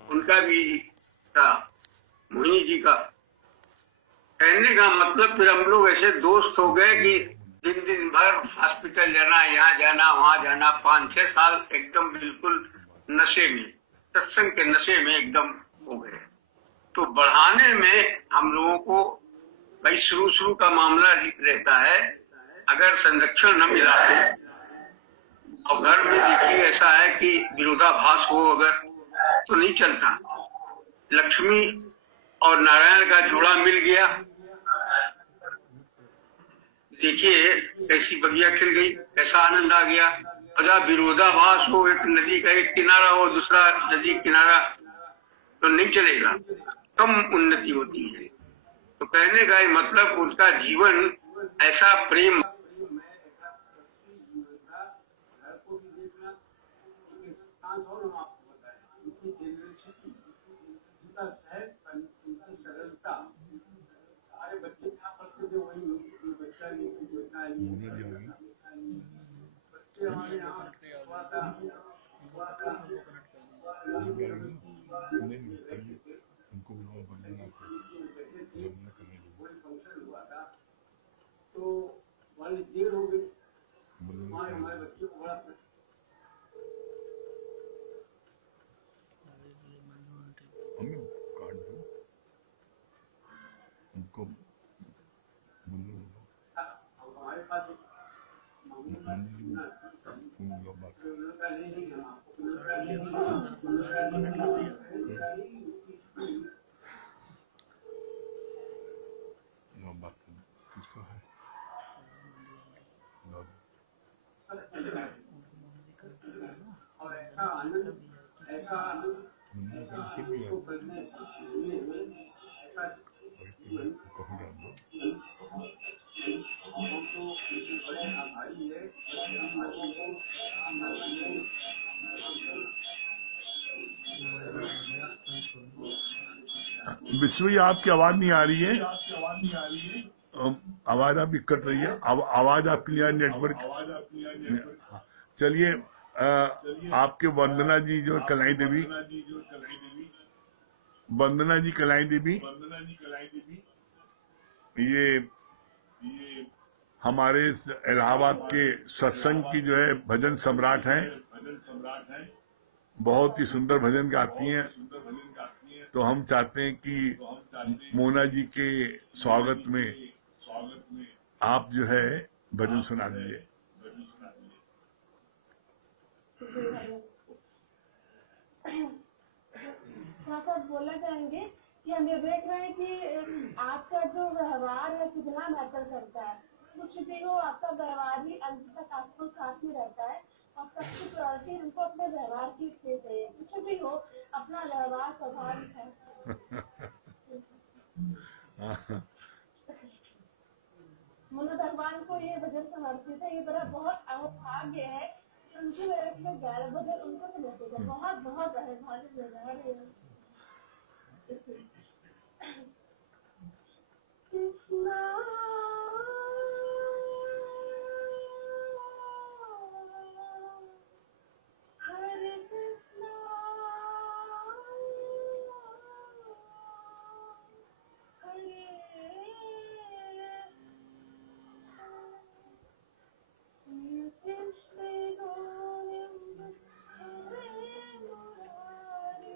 उनका भी था, मोहिनी जी का। कहने का मतलब फिर हम लोग ऐसे दोस्त हो गए कि दिन दिन भर हॉस्पिटल जाना, यहाँ जाना, वहां जाना। 5-6 साल एकदम बिल्कुल नशे में, सत्संग के नशे में एकदम हो गए। तो बढ़ाने में हम लोगों को भाई शुरू का मामला रहता है, अगर संरक्षण न मिला और घर में देखिए ऐसा है कि विरोधाभास हो अगर, तो नहीं चलता। लक्ष्मी और नारायण का जोड़ा मिल गया, देखिए कैसी बगिया खिल गई, कैसा आनंद आ गया। अगर विरोधाभास हो, एक नदी का एक किनारा हो, दूसरा नदी किनारा, तो नहीं चलेगा, कम उन्नति होती है। तो कहने का मतलब उनका जीवन ऐसा प्रेम विश्व जी, आपकी आवाज नहीं आ रही है, आवाज आपकी कट रही है। आवाज आपकी नहीं आ रही, नेटवर्क। चलिए, आपके वंदना जी जो कलाई देवी, वंदना जी कलाई देवी, ये हमारे इलाहाबाद के सत्संग की जो है भजन सम्राट हैं, बहुत ही सुंदर भजन गाती हैं। तो हम चाहते हैं कि मोना जी के स्वागत में आप जो है भजन सुना दीजिए। बोलना चाहेंगे कि हम ये देख रहे हैं कि आपका जो व्यवहार है कितना मैटर करता है। कुछ भी हो, आपका व्यवहार ही अंत तक आपको साथ ही रहता है, और सबसे प्रायोरिटी हमको अपने व्यवहार की चाहिए। कुछ भी हो, अपना व्यवहार स्वाभाविक है। मुन्ना भगवान को ये भजन समर्पित है। ये बड़ा बहुत भाग्य है, उनकी वजह से 11 भजन उनको समर्पित है। बहुत बहुत भाग्य। कृष्णा हरे कृष्णा हरे कृष्ण गोविंद हरे मुरारी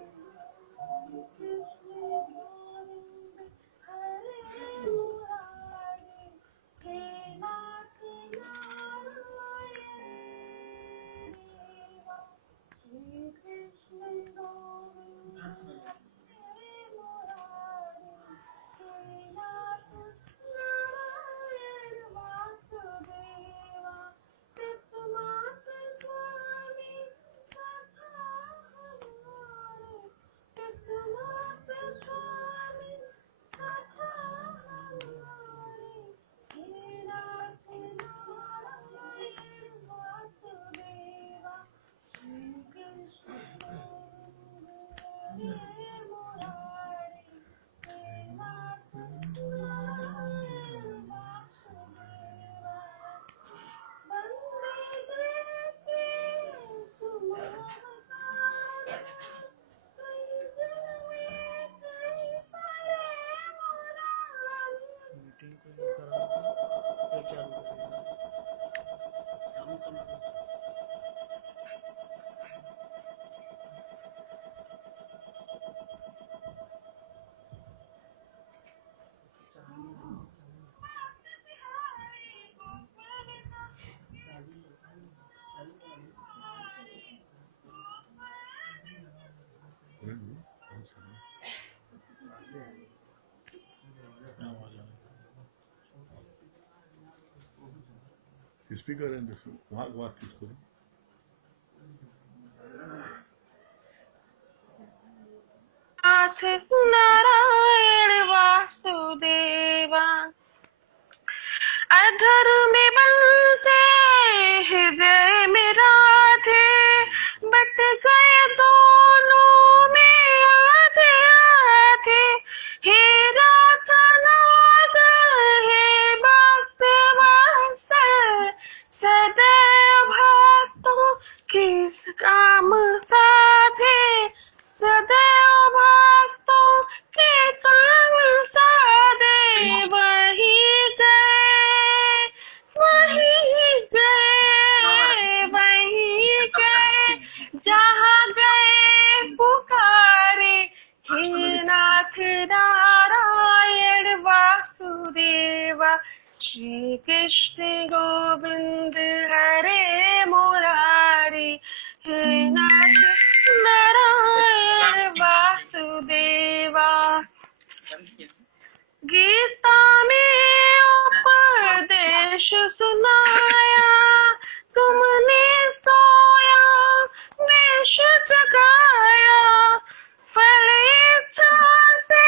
स्पीकर है, वहाँ बातचीत करो। नारायण वासुदेवा अधर में बंसे हृदय में राधे बट गए दोनों में आधे आधे हे राधा नागर हे भक्त वात्सल सदैव भक्तों किस काम साधे सदैव भक्तों के काम साधे वही गए जहाँ गए पुकारे हे नाथ नारायण वासुदेवा श्री कृष्ण गोविंद हरे मुरारी हे नाथ नारायण वासुदेवा गीता में उपदेश सुनाया तुमने सोया वेश जगाया फल इच्छा से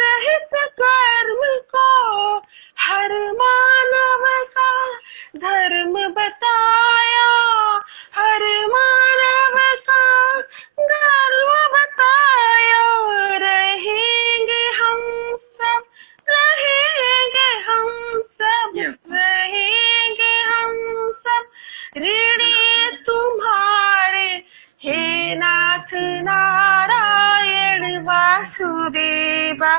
रहित कर्म को हर मानव का धर्म बताया हर मानव का धर्म बताया रहेंगे हम सब रहेंगे हम सब ऋणी तुम्हारे हे नाथ नारायण वासुदेवा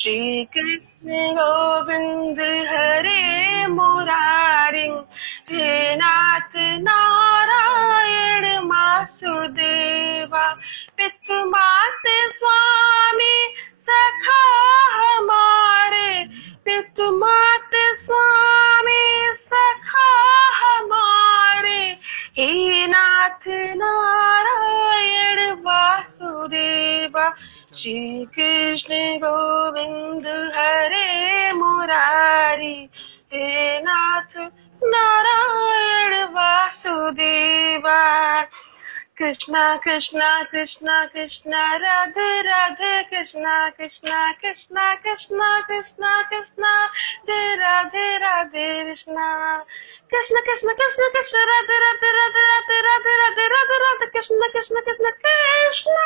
श्री कृष्ण गोविंद हरे मुरारी हे नाथ नारायण वासुदेवा पितु माते स्वामी सखा हमारे पितु माते स्वामी सखा हमारे हे नाथ नारायण वासुदेवा श्री कृष्ण गोविंद हरे मुरारी हे नाथ नारायण वासुदेवा कृष्णा कृष्णा कृष्णा कृष्णा राधे राधे कृष्णा कृष्णा कृष्णा कृष्णा कृष्णा कृष्णा राधे राधे कृष्णा कृष्ण कृष्ण कृष्ण कृष्ण राधे राधे राधे राधे राधे राधे राधे राधे कृष्ण कृष्ण कृष्ण कृष्ण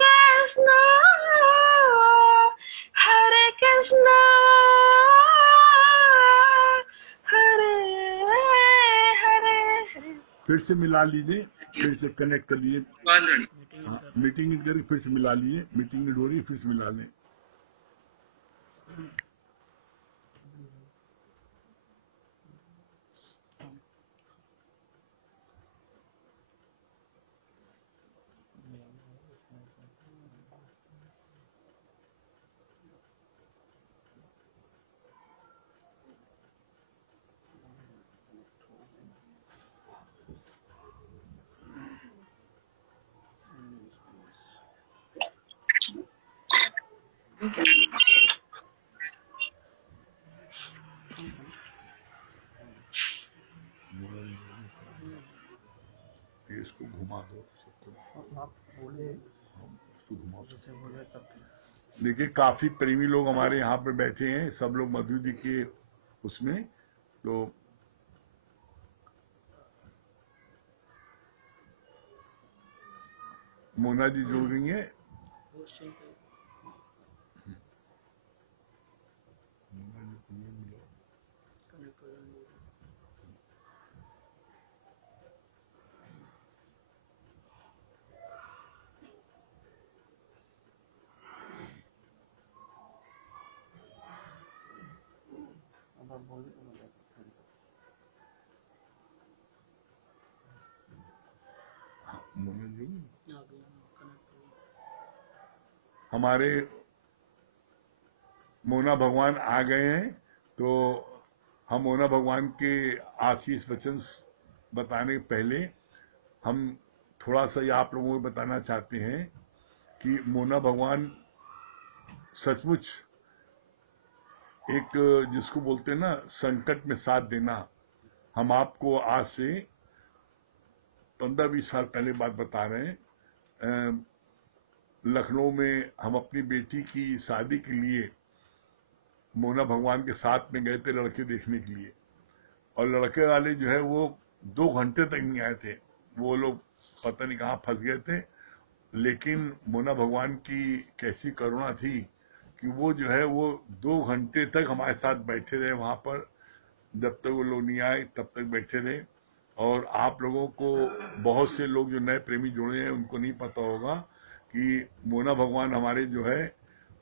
कृष्ण हरे कृष्ण हरे हरे फिर से मिला लीजिए, फिर से कनेक्ट कर लीजिए। हाँ, मीटिंग करके फिर से मिला लीजिए, मीटिंग हो रही है, फिर से मिला लें। इसको घुमा दो सबको, आप बोले इसको घुमा दो। देखिए काफी प्रेमी लोग हमारे यहाँ पे बैठे हैं, सब लोग मधु जी के उसमें, तो मोना जी जुड़ गई है। हमारे मोना भगवान आ गए हैं, तो हम मोना भगवान के आशीष वचन बताने पहले हम थोड़ा सा ये आप लोगों को बताना चाहते हैं कि मोना भगवान सचमुच एक जिसको बोलते हैं ना संकट में साथ देना। हम आपको आज से 15-20 साल पहले बात बता रहे हैं। लखनऊ में हम अपनी बेटी की शादी के लिए मोना भगवान के साथ में गए थे लड़के देखने के लिए, और लड़के वाले जो है वो 2 घंटे तक नहीं आए थे। वो लोग पता नहीं कहाँ फंस गए थे, लेकिन मोना भगवान की कैसी करुणा थी कि वो जो है वो 2 घंटे तक हमारे साथ बैठे रहे वहाँ पर। जब तक वो लोग नहीं आए तब तक बैठे रहे। और आप लोगों को, बहुत से लोग जो नए प्रेमी जुड़े हैं उनको नहीं पता होगा कि मोना भगवान हमारे जो है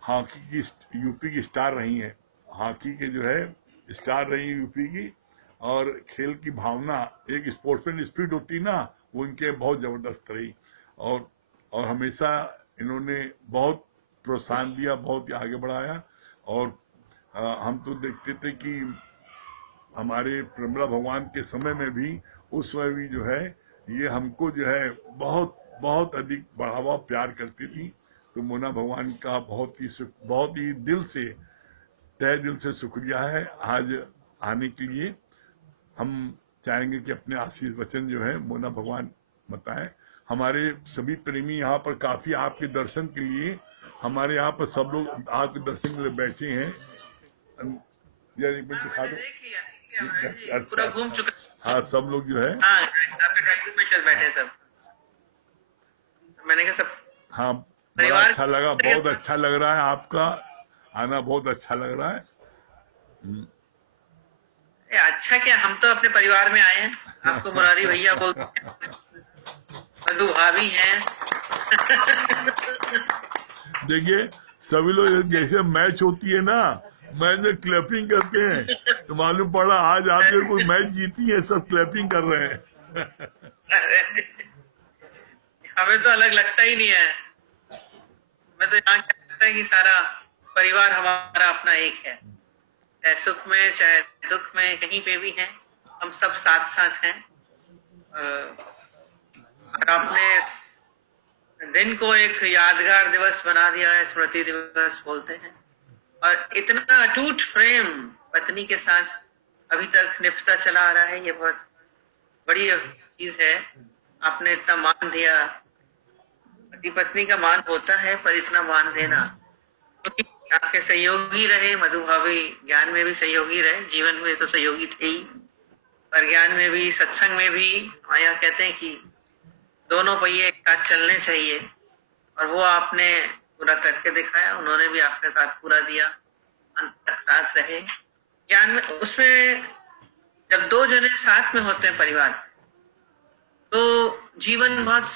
हॉकी की, यूपी की स्टार रही हैं। हॉकी के जो है स्टार रही यूपी की, और खेल की भावना, एक स्पोर्ट्समैन स्पिरिट होती ना, वो इनके बहुत जबरदस्त रही। और हमेशा इन्होंने बहुत प्रोत्साहन दिया, बहुत ही आगे बढ़ाया। और हम तो देखते थे कि हमारे प्रमिला भगवान के समय में भी, उस समय भी जो है ये हमको जो है बहुत बहुत अधिक बढ़ावा प्यार करती थी। तो मोना भगवान का बहुत ही दिल से, तहे दिल से शुक्रिया है आज आने के लिए। हम चाहेंगे कि अपने आशीष वचन जो है मोना भगवान बताएं। हमारे सभी प्रेमी यहाँ पर काफी आपके दर्शन के लिए, हमारे यहाँ पर सब लोग आपके दर्शन के लिए बैठे हैं। एक मिनट दिखा दो। पूरा घूम चुका। हाँ, सब लोग जो है आपके में चल बैठे सब। मैंने कहा सब। हाँ, बड़ा अच्छा लगा, बहुत अच्छा लग रहा है, आपका आना बहुत अच्छा लग रहा है। अच्छा क्या, हम तो अपने परिवार में आए हैं। आपको मुरारी भैया बोलते हैं, मधु भाभी हैं। देखिए सभी लोग जैसे मैच होती है ना, मैच में क्लैपिंग करते हैं, तो मालूम पड़ा आज आपने कोई मैच जीती है, सब क्लैपिंग कर रहे हैं। हमें तो अलग लगता ही नहीं है। मैं तो यहाँ क्या लगता है कि सारा परिवार हमारा अपना एक है। चाहे सुख में चाहे दुख में, कहीं पे भी हैं, हम सब साथ साथ हैं। और अपने दिन को एक यादगार दिवस बना दिया है, स्मृति दिवस बोलते हैं। और इतना अटूट प्रेम पत्नी के साथ अभी तक निभता चला आ रहा है, ये बहुत बड़ी चीज है। आपने इतना मान दिया। पति पत्नी का मान होता है, पर इतना मान देना, क्योंकि आपके सहयोगी रहे, मधु भाभी ज्ञान में भी सहयोगी रहे, जीवन में तो सहयोगी थे ही, पर ज्ञान में भी, सत्संग में भी। माया कहते हैं कि दोनों पहिए एक साथ चलने चाहिए, और वो आपने पूरा करके दिखाया। उन्होंने भी आपके साथ पूरा दिया, अंत तक साथ रहे ज्ञान में। उसमें जब 2 जने साथ में होते हैं परिवार, तो जीवन बहुत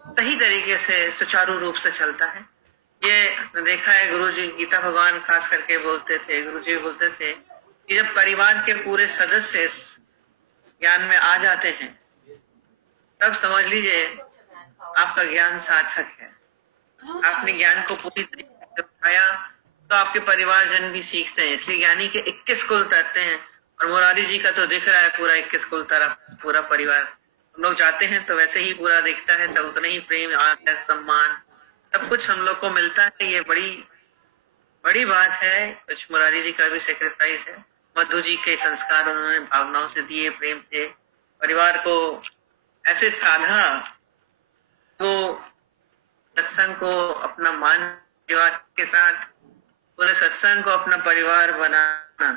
सही तरीके से, सुचारू रूप से चलता है। ये देखा है, गुरुजी, गीता भगवान खास करके बोलते थे, गुरुजी बोलते थे कि जब परिवार के पूरे सदस्य ज्ञान में आ जाते हैं, तब समझ लीजिए आपका ज्ञान सार्थक है। आपने ज्ञान को पूरी तरीके से उठाया, तो आपके परिवारजन भी सीखते हैं। इसलिए ज्ञानी के 21 कुल तरते हैं, और मुरारी जी का तो दिख रहा है पूरा 21 कुल तरा, पूरा परिवार। हम लोग जाते हैं तो वैसे ही पूरा दिखता है, सब उतना ही प्रेम, आदर, सम्मान, सब कुछ हम लोग को मिलता है। ये बड़ी बात है। कुछ मुरारी जी का भी सेक्रीफाइस है। मधु जी के संस्कार उन्होंने भावनाओं से दिए, प्रेम से परिवार को ऐसे साधा, तो सत्संग को अपना मान, परिवार के साथ पूरे सत्संग को अपना परिवार बनाना,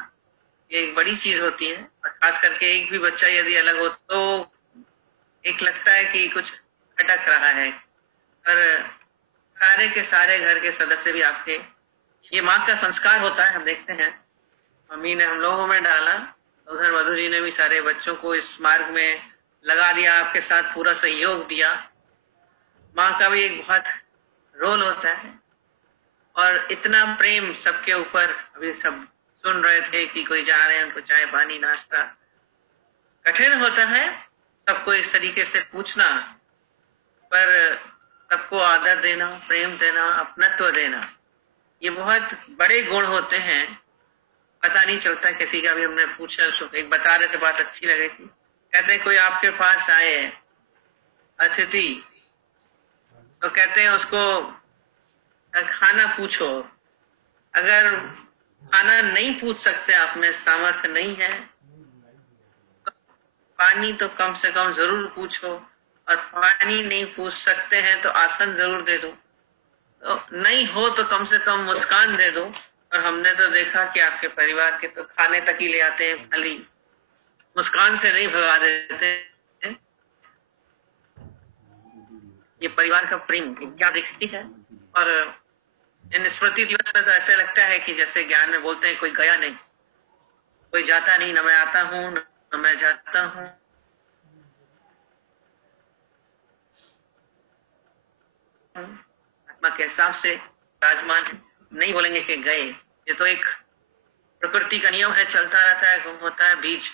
ये एक बड़ी चीज होती है। और खास करके एक भी बच्चा यदि अलग हो तो एक लगता है कि कुछ खटक रहा है। पर सारे के सारे घर के सदस्य भी आपके, ये माँ का संस्कार होता है। हम देखते हैं मम्मी ने हम लोगों में डाला, उधर मधु जी ने भी सारे बच्चों को इस मार्ग में लगा दिया, आपके साथ पूरा सहयोग दिया। माँ का भी एक बहुत रोल होता है। और इतना प्रेम सबके ऊपर, अभी सब सुन रहे थे कि कोई जा रहे हैं, उनको चाय पानी नाश्ता, कठिन होता है सबको इस तरीके से पूछना, पर सबको आदर देना, प्रेम देना, अपनत्व देना, ये बहुत बड़े गुण होते हैं। पता नहीं चलता किसी का भी। हमने पूछा, एक बता रहे थे, बात अच्छी लगी थी। कहते हैं कोई आपके पास आए अतिथि, तो कहते हैं उसको खाना पूछो, अगर खाना नहीं पूछ सकते, आप में सामर्थ्य नहीं है, तो पानी तो कम से कम जरूर पूछो, और पानी नहीं पूछ सकते हैं तो आसन जरूर दे दो, तो नहीं हो तो कम से कम मुस्कान दे दो। और हमने तो देखा कि आपके परिवार के तो खाने तक ही ले आते हैं, खाली मुस्कान से नहीं भगा देते। ये परिवार का प्रेम क्या दिखती है। और इन स्मृति दिवस में तो ऐसे लगता है कि जैसे ज्ञान में बोलते हैं, कोई गया नहीं, कोई जाता नहीं, न मैं आता हूँ न मैं जाता हूँ। आत्मा के हिसाब से विराजमान है, नहीं बोलेंगे कि गए। ये तो एक प्रकृति का नियम है, चलता रहता है, गुम होता है, बीज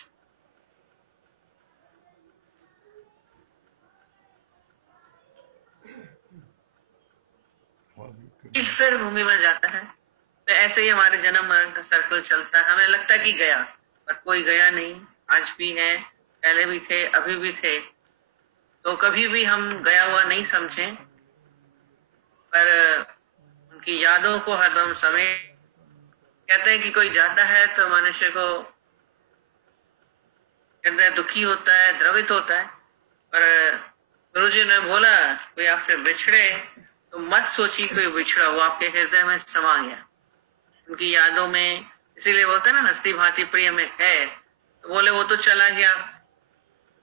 फिर भूमि में जाता है। तो ऐसे ही हमारे जन्म मरण का सर्कल चलता है। हमें लगता है कि गया, पर कोई गया नहीं, आज भी है, पहले भी थे, अभी भी थे। तो कभी भी हम गया हुआ नहीं समझे, पर उनकी यादों को हरदम समय। कहते हैं कि कोई जाता है तो मनुष्य को हृदय दुखी होता है, द्रवित होता है। पर गुरुजी ने बोला कोई आपसे बिछड़े तो मत सोचिए कोई बिछड़ा, वो आपके हृदय में समा गया, उनकी यादों में। इसीलिए बोलते हैं ना, हस्ती भांति प्रिय में है, तो बोले वो तो चला गया।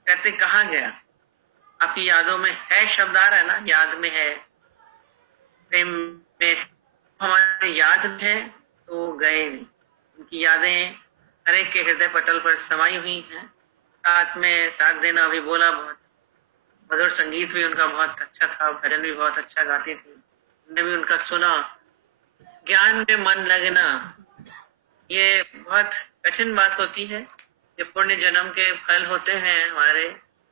कहते कहाँ गया, आपकी यादों में है। शब्द आ रहा है ना, याद में है, प्रेम में, हमारे याद में है, तो गए नहीं। उनकी यादें हर एक के हृदय पटल पर समाई हुई हैं। साथ में साथ देना अभी बोला, बहुत मधुर संगीत भी उनका बहुत अच्छा था, भजन भी बहुत अच्छा गाती थी, हमने भी उनका सुना। ज्ञान में मन लगना ये बहुत कठिन बात होती है। ये पुण्य जन्म के फल होते हैं हमारे,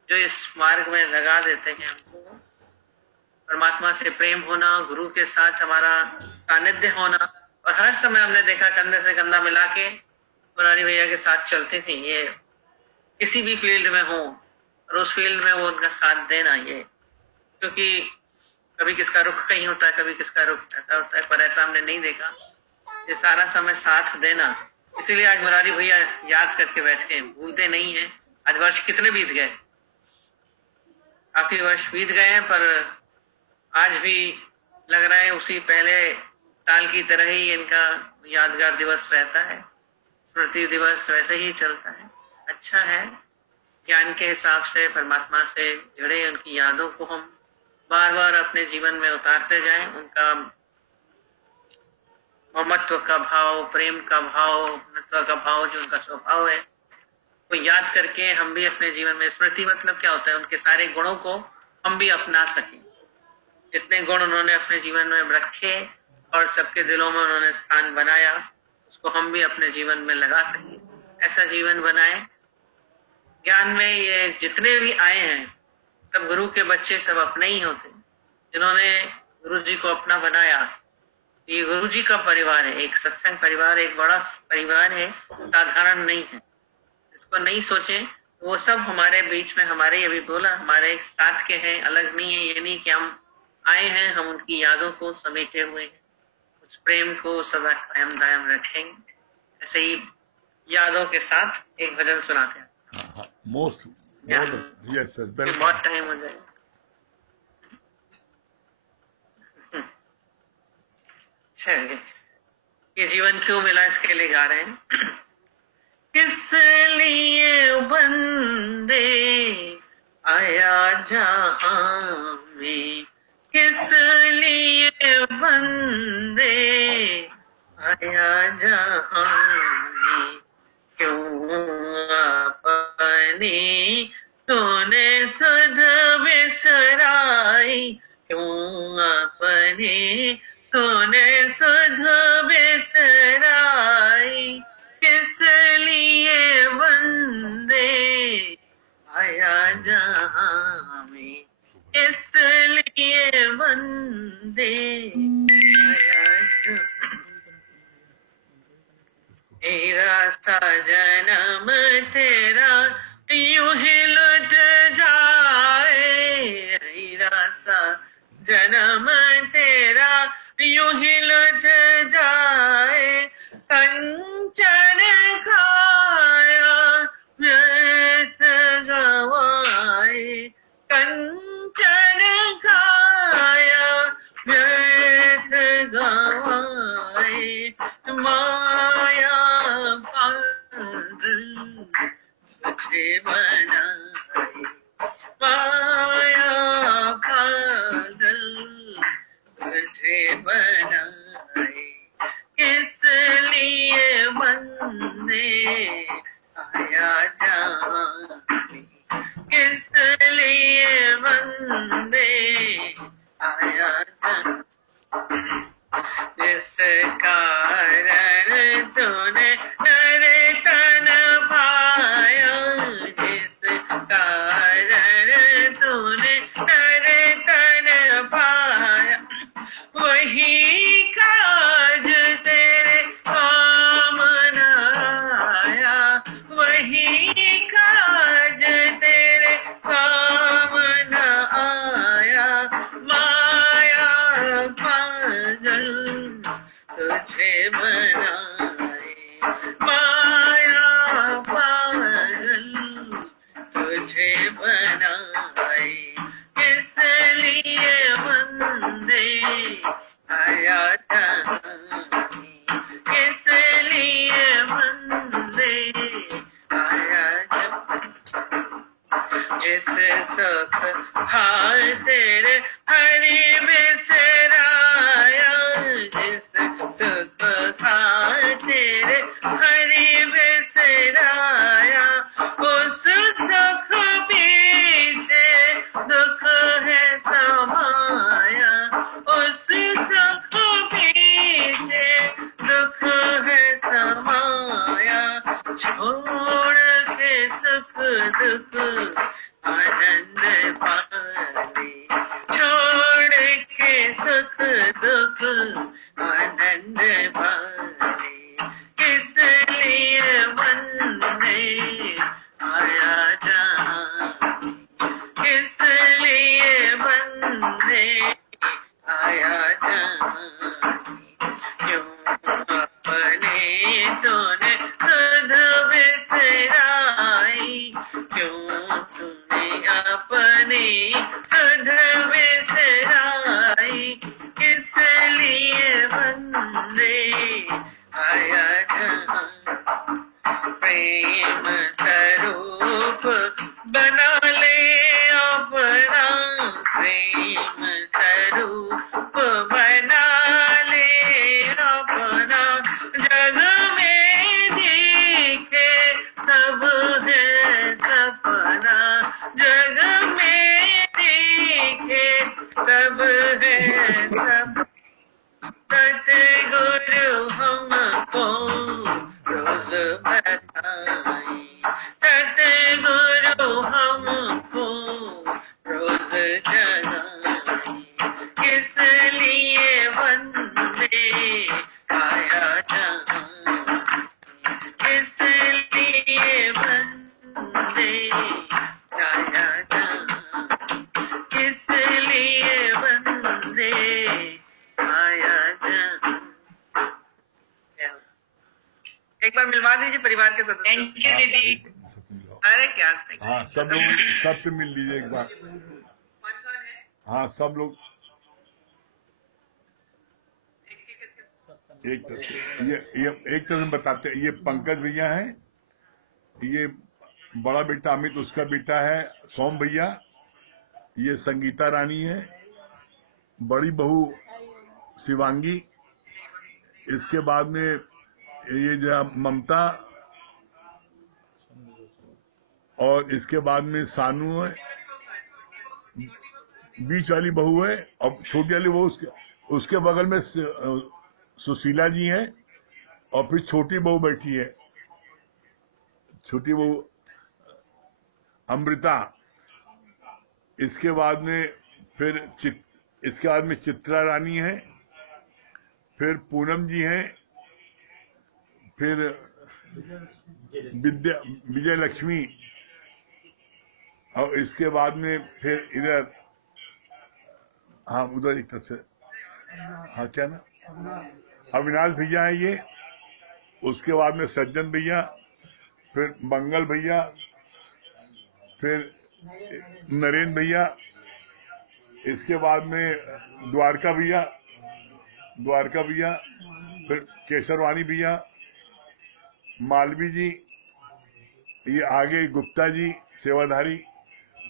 जो इस मार्ग में लगा देते हैं हमको। परमात्मा से प्रेम होना, गुरु के साथ हमारा सानिध्य होना, और हर समय हमने देखा कंधे से कंधा मिला के मुरारी भैया के साथ चलते थे। ये किसी भी फील्ड में हो और उस फील्ड में वो उनका साथ देना, ये क्योंकि कभी किसका रुख कहीं होता है, कभी किसका रुख ऐसा होता है, पर ऐसा हमने नहीं देखा। ये सारा समय साथ देना, इसीलिए आज मुरारी भैया याद करके बैठे, भूलते नहीं है। आज वर्ष कितने बीत गए, काफी वर्ष बीत गए हैं, पर आज भी लग रहा है उसी पहले साल की तरह ही इनका यादगार दिवस रहता है। स्मृति दिवस वैसे ही चलता है। अच्छा है, ज्ञान के हिसाब से परमात्मा से जुड़े उनकी यादों को हम बार बार अपने जीवन में उतारते जाएं। उनका ममत्व का भाव, प्रेम का भाव, अपनत्व का भाव, जो उनका स्वभाव है, वो याद करके हम भी अपने जीवन में, स्मृति मतलब क्या होता है, उनके सारे गुणों को हम भी अपना सकें। जितने गुण उन्होंने अपने जीवन में रखे और सबके दिलों में उन्होंने स्थान बनाया, उसको हम भी अपने जीवन में लगा सकें। ऐसा जीवन बनाए। ज्ञान में ये जितने भी आए हैं सब गुरु के बच्चे, सब अपने ही होते। जिन्होंने गुरु जी को अपना बनाया, ये गुरु जी का परिवार है, एक सत्संग परिवार, एक बड़ा परिवार है, साधारण नहीं है। इसको नहीं सोचे, वो सब हमारे बीच में, हमारे अभी बोला, हमारे साथ के हैं, अलग नहीं है। ये नहीं कि हम आए हैं, हम उनकी यादों को समेटे हुए हैं, उस प्रेम को सदा कायम दायम रखेंगे। ऐसे ही यादों के साथ एक भजन सुनाते हैं। मोस्ट यस सर, बहुत टाइम हो जाएगा। चलिए, ये जीवन क्यों मिला इसके लिए गा रहे हैं। किस लिए बंदे आया जहां में, किस लिए बंदे आया जहां में, क्यों अपनी तूने सुध बिसराई, क्यों अपनी तूने सुध बिसराई, किस लिए बंदे आया जहां में, इसलिए बंदे आया जहां। तेरा सा जन्म तेरा यूं ही लुट जाए, तेरा सा जन्म तेरा यूं ही लुट जाए कंचन खाया व्यर्थ गवाए कंचन खाया व्यर्थ गवाए माया पागल तुझे बनाए माया पागल तुझे बनाए किस लिए बंदे आया जाने किस लिए बंदे आया जाने जिस कारण तूने नरे तन पाया जिस कारण तूने नरे तन पाया वही काज तेरे काम न आया वही काज तेरे काम न आया माया पागल तुझे बनाए माया पागल तुझे बनाए किस लिए बंदे आया जाने किस लिए बंदे आया जाने जिस सुख हाल तेरे हरि बिसराया जिस सुख हाल तेरे हरि बिसराया उस सुख पीछे दुख है समाया उस सुख पीछे दुख है समाया छोड़ के सुख दुख आनंद पाले छोड़ के सुख दुख आनंद पाले किस लिए बंदे आया जाने किस लिए बंदे आया जाने क्यों अपने तूने खुद बिसराई क्यों तूने अपने खुद बिसराई किस लिए बंदे आया जाने प्रेम स्वरूप बना ले अपना प्रेम स्वरूप बना ले अपना जग में दिखे सब है सपना जग में दिखे सब है सपना सतगुरु हमको रोज बताए सतगुरु हमको रोज जगाए किस लिए बंदे आया जाने किस लिए बंदे आया जाने किस लिए बंदे आया जाने एक बार मिलवा दीजिए परिवार के सदस्य थैंक यू दीदी अरे क्या हाँ सब लोग सबसे मिल लीजिए एक बार हाँ सब लोग एक तरफ ये एक तरफ बताते हैं ये पंकज भैया हैं ये बड़ा बेटा अमित उसका बेटा है सोम भैया ये संगीता रानी है बड़ी बहू शिवांगी इसके बाद में ये जो ममता और इसके बाद में सानू है बीच वाली बहू है और छोटी वाली बहू उसके बगल में सुशीला जी हैं और फिर छोटी बहू बैठी है छोटी बहू अमृता इसके बाद में फिर इसके बाद में चित्रा रानी है फिर पूनम जी हैं फिर विजय लक्ष्मी और इसके बाद में फिर इधर हाँ उधर एक तरफ से हाँ क्या ना, अविनाश भैया है ये, उसके बाद में सज्जन भैया, फिर मंगल भैया, फिर नरेंद्र भैया, इसके बाद में द्वारका भैया, फिर केशरवाणी भैया, मालवी जी, ये आगे गुप्ता जी सेवाधारी,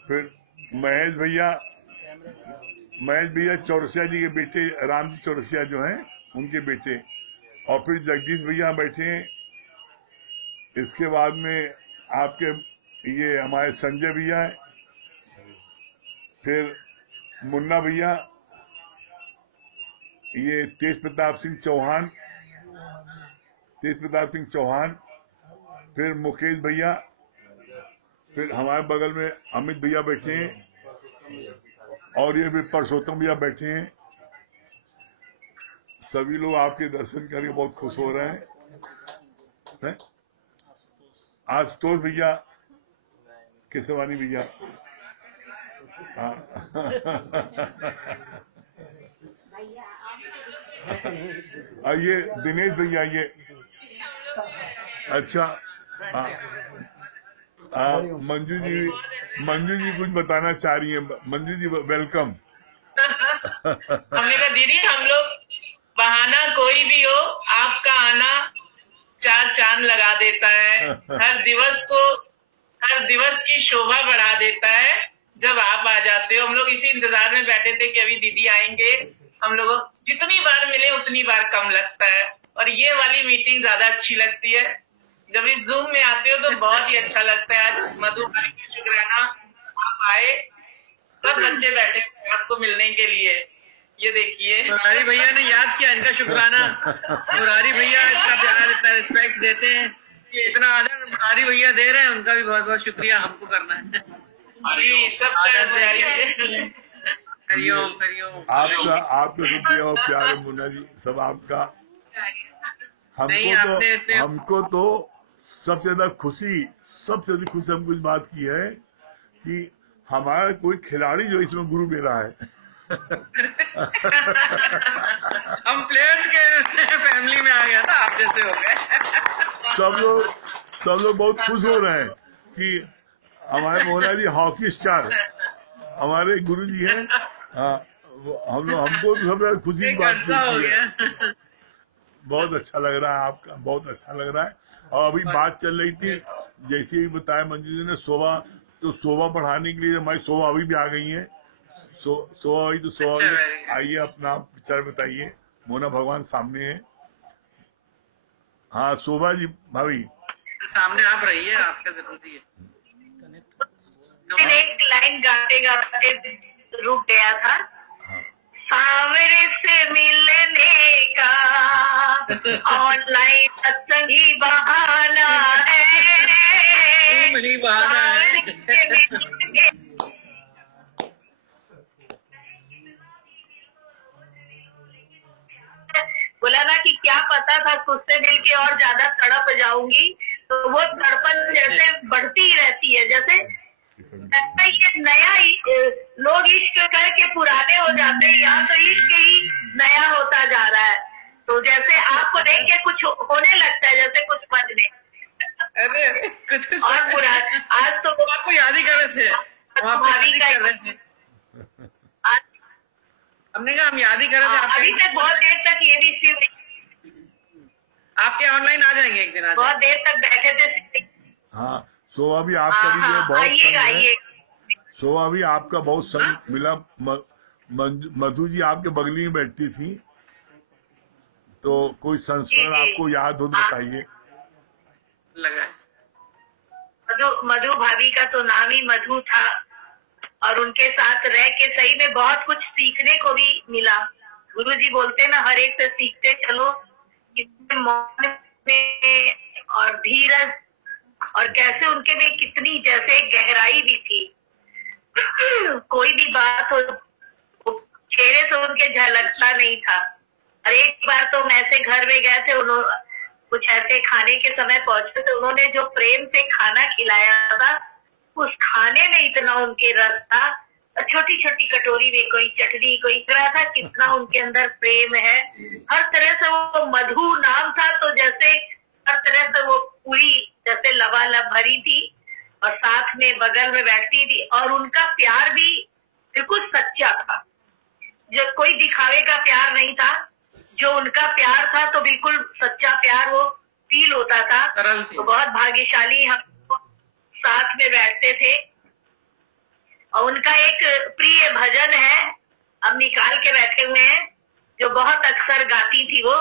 फिर महेश भैया चौरसिया जी के बेटे, राम जी चौरसिया जो हैं उनके बेटे, और फिर जगदीश भैया बैठे हैं। इसके बाद में आपके ये हमारे संजय भैया है, फिर मुन्ना भैया, ये तेज प्रताप सिंह चौहान, फिर मुकेश भैया, फिर हमारे बगल में अमित भैया बैठे हैं, और ये भी परसोत्तम भैया बैठे हैं। सभी लोग आपके दर्शन करके बहुत खुश हो रहे हैं। आशुतोष भैया, केशवानी भैया, ये दिनेश भैया, ये अच्छा, मंजू जी कुछ बताना चाह रही है। मंजू जी वेलकम। हमने कहा दीदी हम लोग बहाना कोई भी हो, आपका आना चार चांद लगा देता है, हर दिवस की शोभा बढ़ा देता है जब आप आ जाते हो। हम लोग इसी इंतजार में बैठे थे कि अभी दीदी आएंगे। हम लोगों जितनी बार मिले उतनी बार कम लगता है, और ये वाली मीटिंग ज्यादा अच्छी लगती है। जब इस जूम में आते हो तो बहुत ही अच्छा लगता है। आज मधु भाई का शुक्राना आप आए, सब बच्चे बैठे आपको मिलने के लिए। ये देखिए मुरारी भैया ने याद किया, इनका शुक्राना। मुरारी भैया इतना प्यार, इतना रिस्पेक्ट देते हैं, इतना आदर मुरारी भैया दे रहे हैं, उनका भी बहुत बहुत शुक्रिया हमको करना है जी। सब हरिओम आपका शुक्रिया और प्यार मुन्ना जी, सब आपका। हमको तो सबसे ज्यादा खुशी हमको इस बात की है कि हमारा कोई खिलाड़ी जो इसमें गुरु मेरा है। हम प्लेयर्स के फैमिली में आ गया था, आप जैसे हो गए। सब लोग बहुत खुश हो रहे हैं कि हमारे मोहना जी हॉकी स्टार हमारे गुरु जी हैं। हमको तो सबसे खुशी की बात है। बहुत अच्छा लग रहा है आपका, बहुत अच्छा लग रहा है। और अभी बात चल रही थी, जैसे ही बताया मंजू जी ने शोभा बढ़ाने के लिए हमारी शोभा अभी भी आ गई है। शोभा आइए, अपना विचार बताइए। मोना भगवान सामने है। हाँ शोभा जी भाभी सामने आप रहिए, आपका जरूरी है। एक लाइन गाते गाते रुक गया था। सावरे से मिलने का ऑनलाइन सत्संगी बहाना है, बहाना है। बोला ना कि क्या पता था खुद से मिल के और ज्यादा तड़प जाऊंगी, तो वो तड़पन जैसे बढ़ती ही रहती है। जैसे ये नया लोग इश्क करके पुराने हो जाते हैं, यहाँ तो इश्क ही नया होता जा रहा है। तो जैसे आपको देख के कुछ होने लगता है, जैसे कुछ मन में अरे कुछ और पुराने। आज तो आपको याद ही कर रहे थे, हमने कहा हम याद ही कर रहे थे। अभी तक बहुत देर तक ये भी आपके ऑनलाइन आ जाएंगे एक दिन। बहुत देर तक बैठे थे। हाँ शोभा भी आपका भी जो बहुत संग है। शोभा भी आपका बहुत संग मिला। मधु जी आपके बगली में बैठती थी, तो कोई संस्मरण आपको याद हो तो बताइए। मधु भाभी का तो नाम ही मधु था, और उनके साथ रह के सही में बहुत कुछ सीखने को भी मिला। गुरुजी बोलते ना, हर एक से सीखते चलो। मौन में और धीरज, और कैसे उनके में कितनी जैसे गहराई भी थी। कोई भी बात हो चेहरे से उनके झलकता नहीं था। और एक बार तो मैं से घर में गए थे, उन्होंने कुछ ऐसे खाने के समय पहुंचे तो उन्होंने जो प्रेम से खाना खिलाया था, उस खाने में इतना उनके रस था छोटी छोटी कटोरी में कोई चटनी, कोई रहा था, कितना उनके अंदर प्रेम है। हर तरह से वो मधु नाम था, तो जैसे हर तरह से वो पूरी जैसे लबालब भरी थी और साथ में बगल में बैठती थी, और उनका प्यार भी बिल्कुल सच्चा था, जो कोई दिखावे का प्यार नहीं था। जो उनका प्यार था तो बिल्कुल सच्चा प्यार वो फील होता था। तो बहुत भाग्यशाली हम साथ में बैठते थे। और उनका एक प्रिय भजन है, अब निकाल के बैठे हुए हैं, जो बहुत अक्सर गाती थी वो।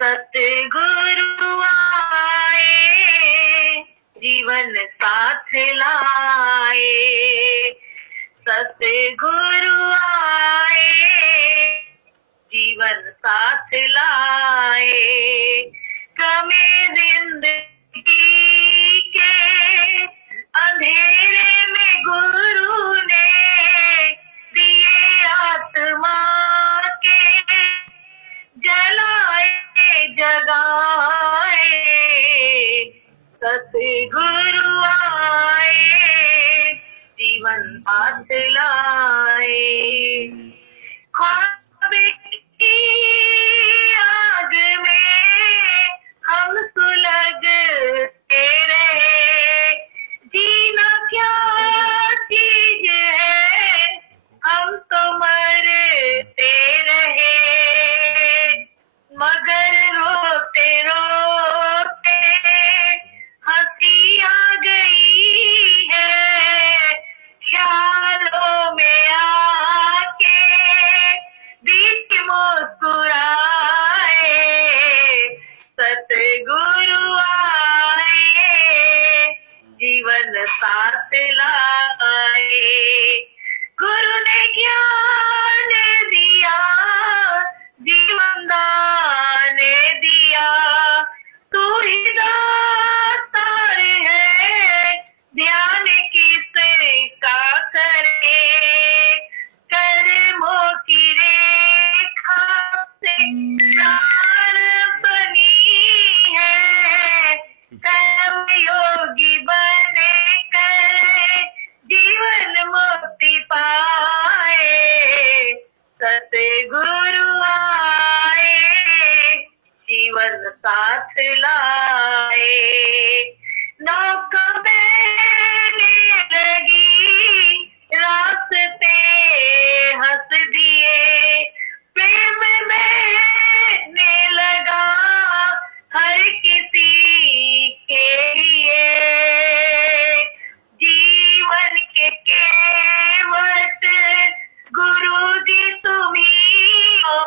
सतगुरु आए जीवन साथ लाए, सतगुरु आए जीवन साथ लाए, कमे जिंदगी के अंधेरे में गुरु ने दिए आत्मा के, जलाए जगाए, सतगुरु आए जीवन साथ लाए। ख्वाब की आग में हम सुलगते रहे, जीना क्या चीज है हम तो मरते रहे, मगर रोते रोते हंसी आ गई है, ख्यालों में आके दिल मुस्कुराए, सतगुरु आए जीवन साथ लाए। गुरु ने ज्ञान दिया, जीवन दान दिया, तू ही दातार है, ध्यान किसका करे, कर्मों की रेखा से प्राण बनी है, कर्म योगी बने कर जीवन मुक्ति पाए, सतगुरु आए जीवन साथ लाए। नौका बहने लगी रास्ते हंस दिए, प्रेम बहने लगा हर किसी के लिए, जीवन के केवट गुरु जी तुम्ही हो,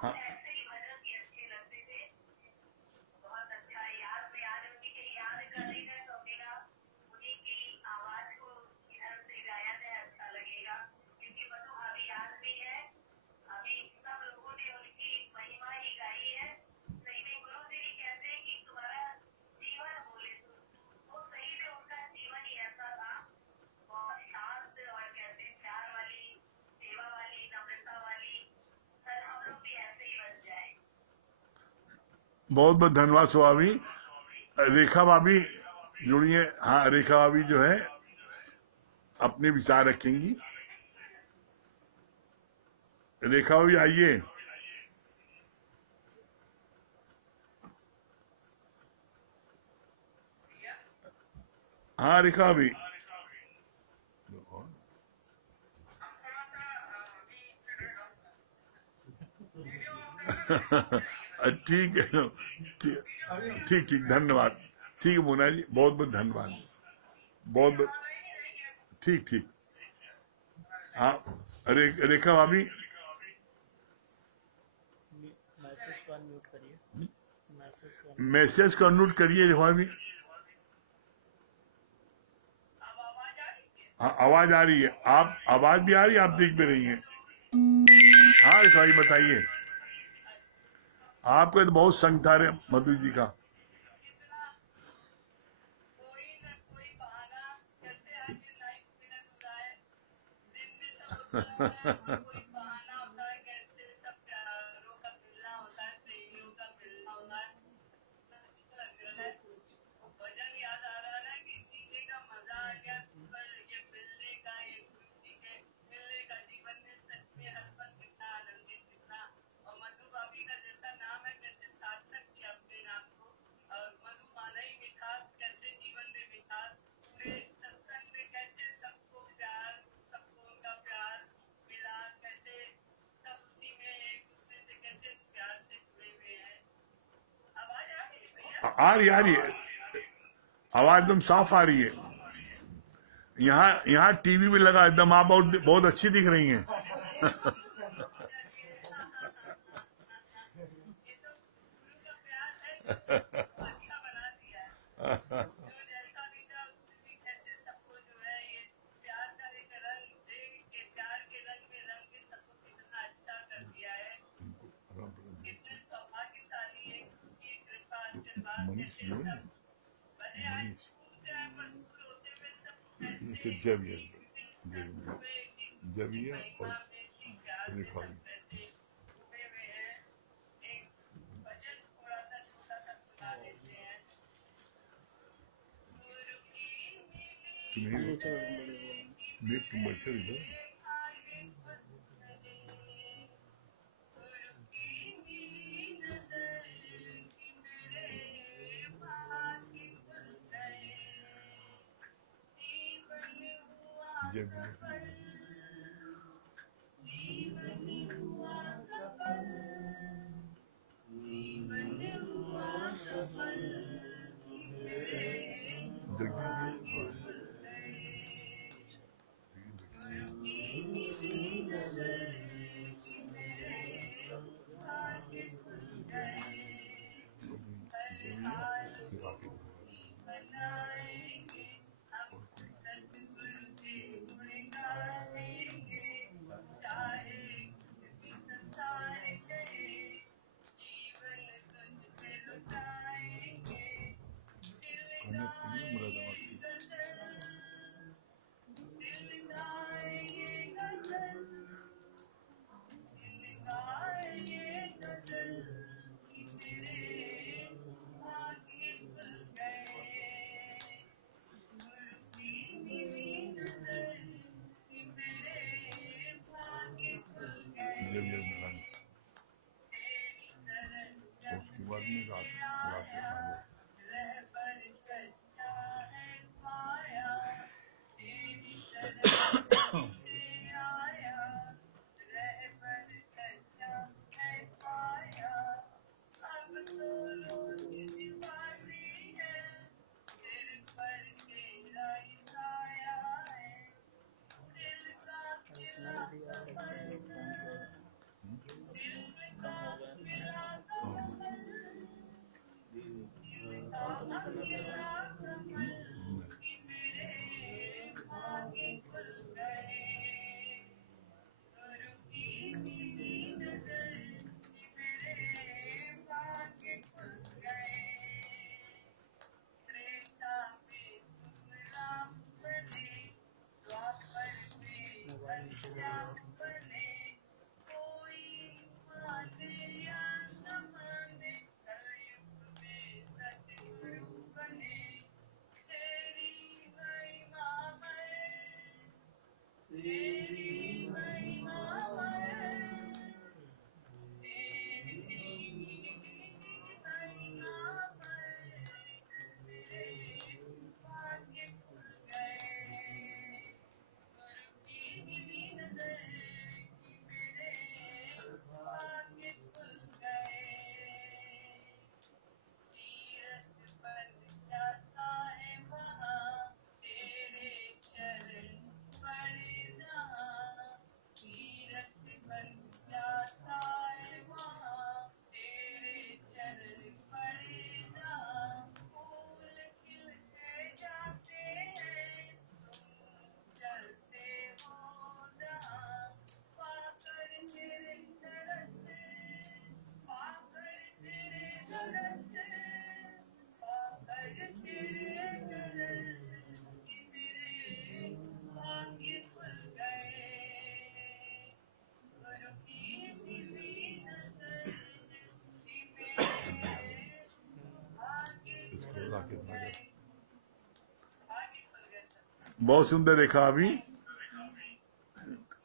हाँ बहुत बहुत धन्यवाद स्वामी। रेखा भाभी जुड़िए। हाँ, रेखा भाभी जो है अपने विचार रखेंगी। रेखा भाभी आइए। हाँ रेखा भाभी। ठीक है, ठीक ठीक धन्यवाद। ठीक है मोना जी, बहुत बहुत धन्यवाद। बहुत ठीक ठीक। अरे रेखा भाभी मैसेज को अनम्यूट करिए, मैसेज को अनम्यूट करिए रेखा भाभी। हाँ आवाज आ रही है, आप आवाज भी आ रही है, आप देख भी रही हैं। हाँ रेखा भाई बताइए, आपका तो बहुत संग था रे मधु जी का। आ रही है, आवाज एकदम साफ आ रही है। यहाँ टीवी भी लगा एकदम, आप बहुत अच्छी दिख रही हैं। जविया और रेखा तुम बच्चे इधर उसके बाद में रात बहुत सुंदर रेखा अभी।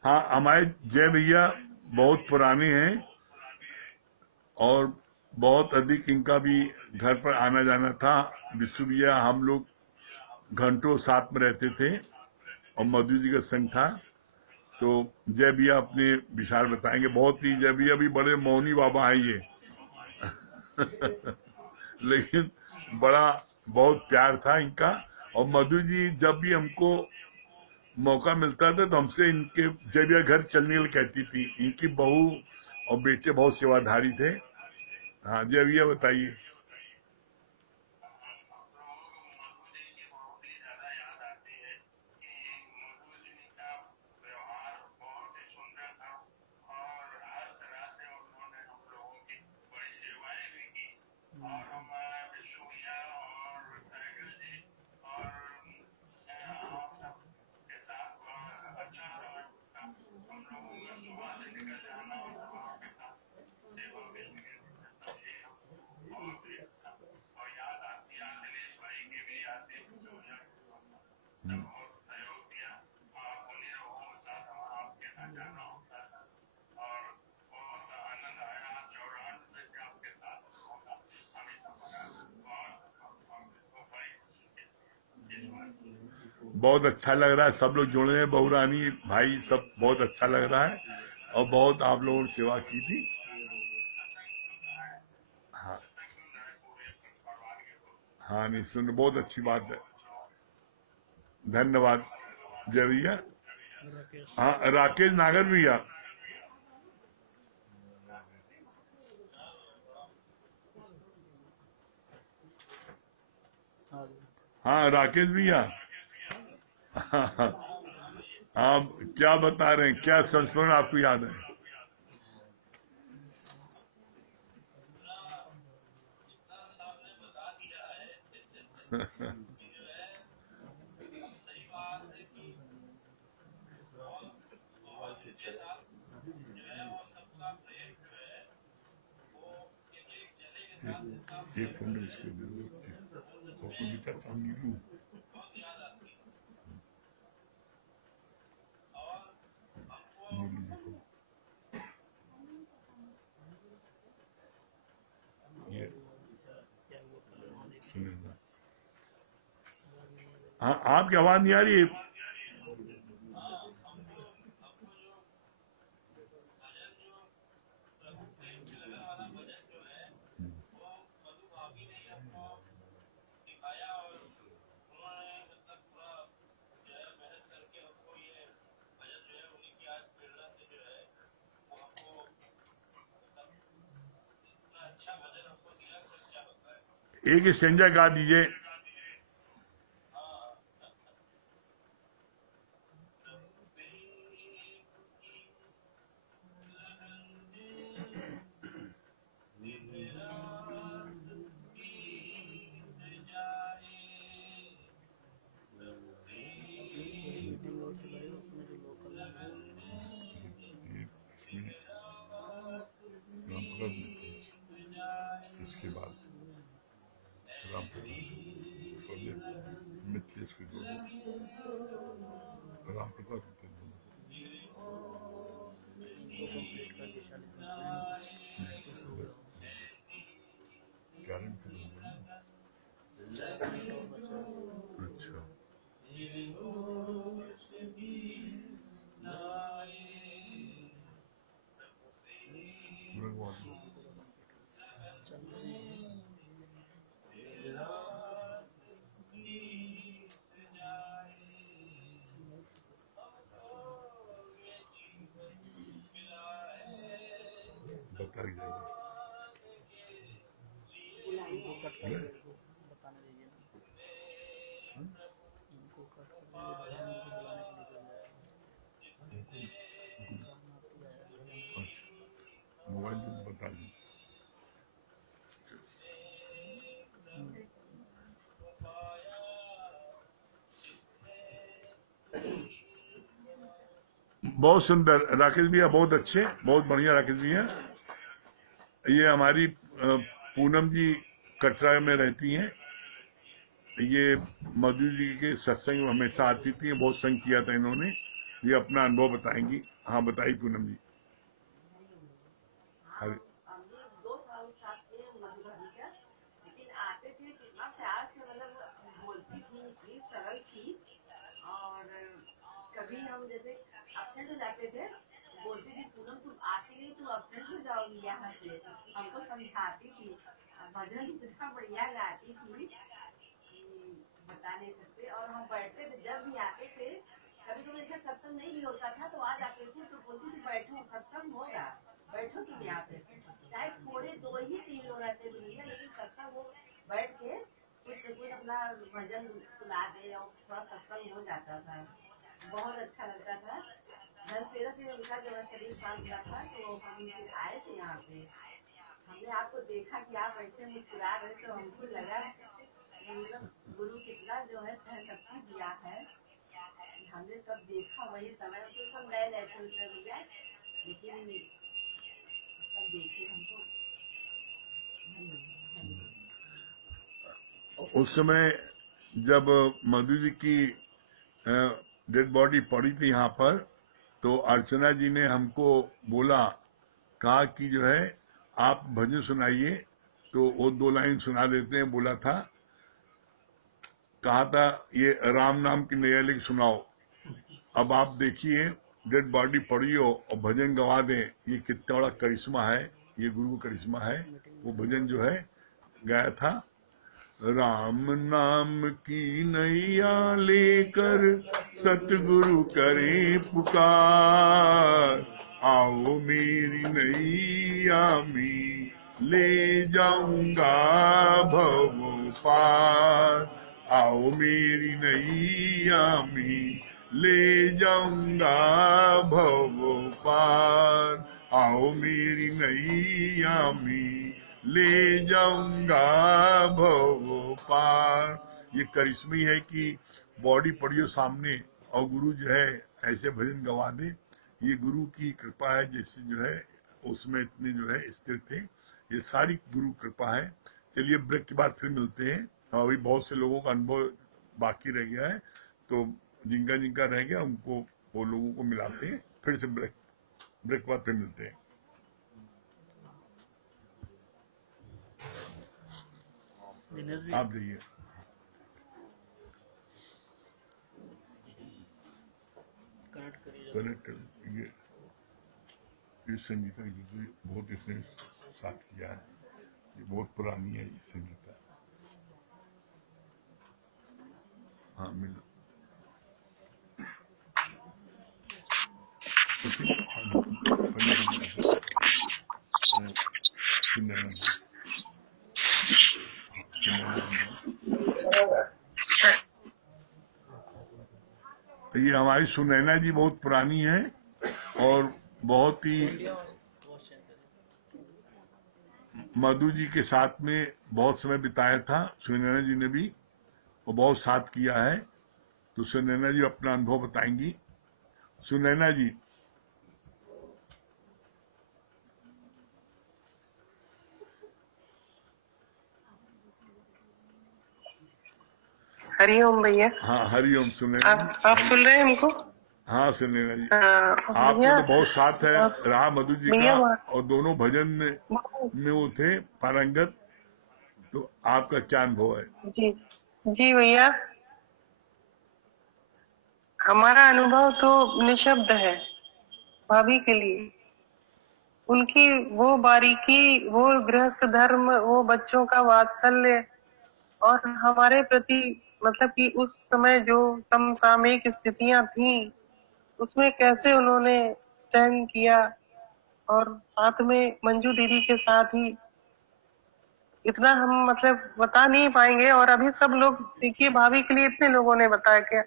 हाँ, हमारे जय भैया बहुत पुराने हैं और बहुत अधिक इनका भी घर पर आना जाना था। विशु भैया हम लोग घंटों साथ में रहते थे और मधु जी का संग था। तो जय भैया अपने विचार बताएंगे। बहुत ही, जय भैया भी बड़े मौनी बाबा हैं ये लेकिन बहुत प्यार था इनका। और मधु जी जब भी हमको मौका मिलता था तो हमसे इनके जय भैया घर चलने के लिए कहती थी। इनकी बहू और बेटे बहुत सेवाधारी थे। हाँ जय भैया बताइए। बहुत अच्छा लग रहा है, सब लोग जुड़े हैं, बहू रानी भाई सब, बहुत अच्छा लग रहा है और बहुत आप लोगों ने सेवा की थी। हाँ हाँ, नहीं सुन, बहुत अच्छी बात है, धन्यवाद जय भैया। हाँ राकेश नागर भैया। हाँ राकेश भैया, आप क्या बता रहे हैं, क्या संस्मरण आपको याद है? एक फोन इसके हाँ, आपकी आवाज नहीं आ रही है। एक स्टेंजा गा दीजिए। इसके बाद मोबाइल बता दी। बहुत सुंदर राकेश भैया, बहुत अच्छे, बहुत बढ़िया राकेश भैया। ये हमारी पूनम जी कटरा में रहती हैं ये मधु जी के सत्संग में हमेशा आती थी, बहुत संग किया था इन्होंने, ये अपना अनुभव बताएंगी। हाँ बताइए पूनम जी। अरे 2 साल साथ थे मधु भाभी का, लेकिन आते थे कितना प्यार से, मतलब बोलती थी, इतनी सरल थी। और कभी हम जैसे एब्सेंट हो जाते थे, बोलती थी पूनम तुम आती नहीं, तुम एब्सेंट हो जाओगी यहाँ से, हमको समझाती थी। भजन इतना बढ़िया गाती थी बता नहीं सकते। और हम बैठते थे, जब भी आते थे, कभी कभी ऐसा सत्संग नहीं भी होता था तो आ जाते थे, तो बोलती थी बैठो सत्संग होगा, बैठो तुम यहाँ पे, चाहे थोड़े 2 ही 3 लोग रहते दुनिया, लेकिन सत्संग वो बैठ के कुछ न कुछ अपना भजन सुना दे और थोड़ा सत्संग हो जाता था, बहुत अच्छा लगता था। धनतेरस से उनका जो शरीर शांत हुआ था तो हम आए थे यहाँ पे, हमने आपको देखा कि आप ऐसे मुस्कुरा रहे, तो हमको लगा मतलब गुरु कितना जो है सहन शक्ति दिया है। हमने सब देखा वही समय, तो सब नए नए थे उसमें भैया, लेकिन सब देखे हमको। उस समय जब मधु जी की डेड बॉडी पड़ी थी यहाँ पर, तो अर्चना जी ने हमको बोला, कहा कि जो है आप भजन सुनाइए, तो वो 2 लाइन सुना देते हैं बोला था। कहा था ये राम नाम की नया लिख सुनाओ। अब आप देखिए डेड बॉडी पड़ी हो और भजन गवा दें, ये कितना बड़ा करिश्मा है, ये गुरु का करिश्मा है। वो भजन जो है गाया था, राम नाम की नैया लेकर सतगुरु करे पुकार, आओ मेरी नैया में ले जाऊंगा भव पार, आओ मेरी नैया में ले जाऊंगा भव पार, आओ मेरी नैया में ले जाऊंगा भव पार। ये करिश्मी है कि बॉडी पड़ी हो सामने और गुरु जो है ऐसे भजन गवा दे, ये गुरु की कृपा है। जैसे जो है उसमें इतने जो है स्थिर थे, ये सारी गुरु कृपा है। चलिए ब्रेक के बाद फिर मिलते हैं। अभी बहुत से लोगों का अनुभव बाकी रह गया है, तो जिनका रह गया उनको वो लोगों को मिलाते हैं। फिर से ब्रेक के बाद फिर मिलते हैं। आप देखिए कनेक्ट कर ये संगीता की बहुत इसने साथ किया है, ये बहुत पुरानी है ये संगीता। हाँ मिला ये हमारी सुनैना जी बहुत पुरानी है और बहुत ही मधु जी के साथ में बहुत समय बिताया था सुनैना जी ने भी, और बहुत साथ किया है। तो सुनैना जी अपना अनुभव बताएंगी। सुनैना जी। हरिओम भैया। हाँ हरिओम सुनैना। आप सुन रहे हैं हमको? हाँ सुनैना जी। हाँ, आपका तो बहुत साथ है रहा मधु जी का, और दोनों भजन में वो थे पारंगत। तो आपका क्या अनुभव है? जी भैया, हमारा अनुभव तो निशब्द है भाभी के लिए। उनकी वो बारीकी, वो गृहस्थ धर्म, वो बच्चों का वात्सल्य, और हमारे प्रति मतलब कि उस समय जो समसामयिक स्थितियां थी उसमें कैसे उन्होंने स्टैंड किया, और साथ में मंजू दीदी के साथ ही इतना हम मतलब बता नहीं पाएंगे। और अभी सब लोग देखिए भाभी के लिए इतने लोगों ने बताया, क्या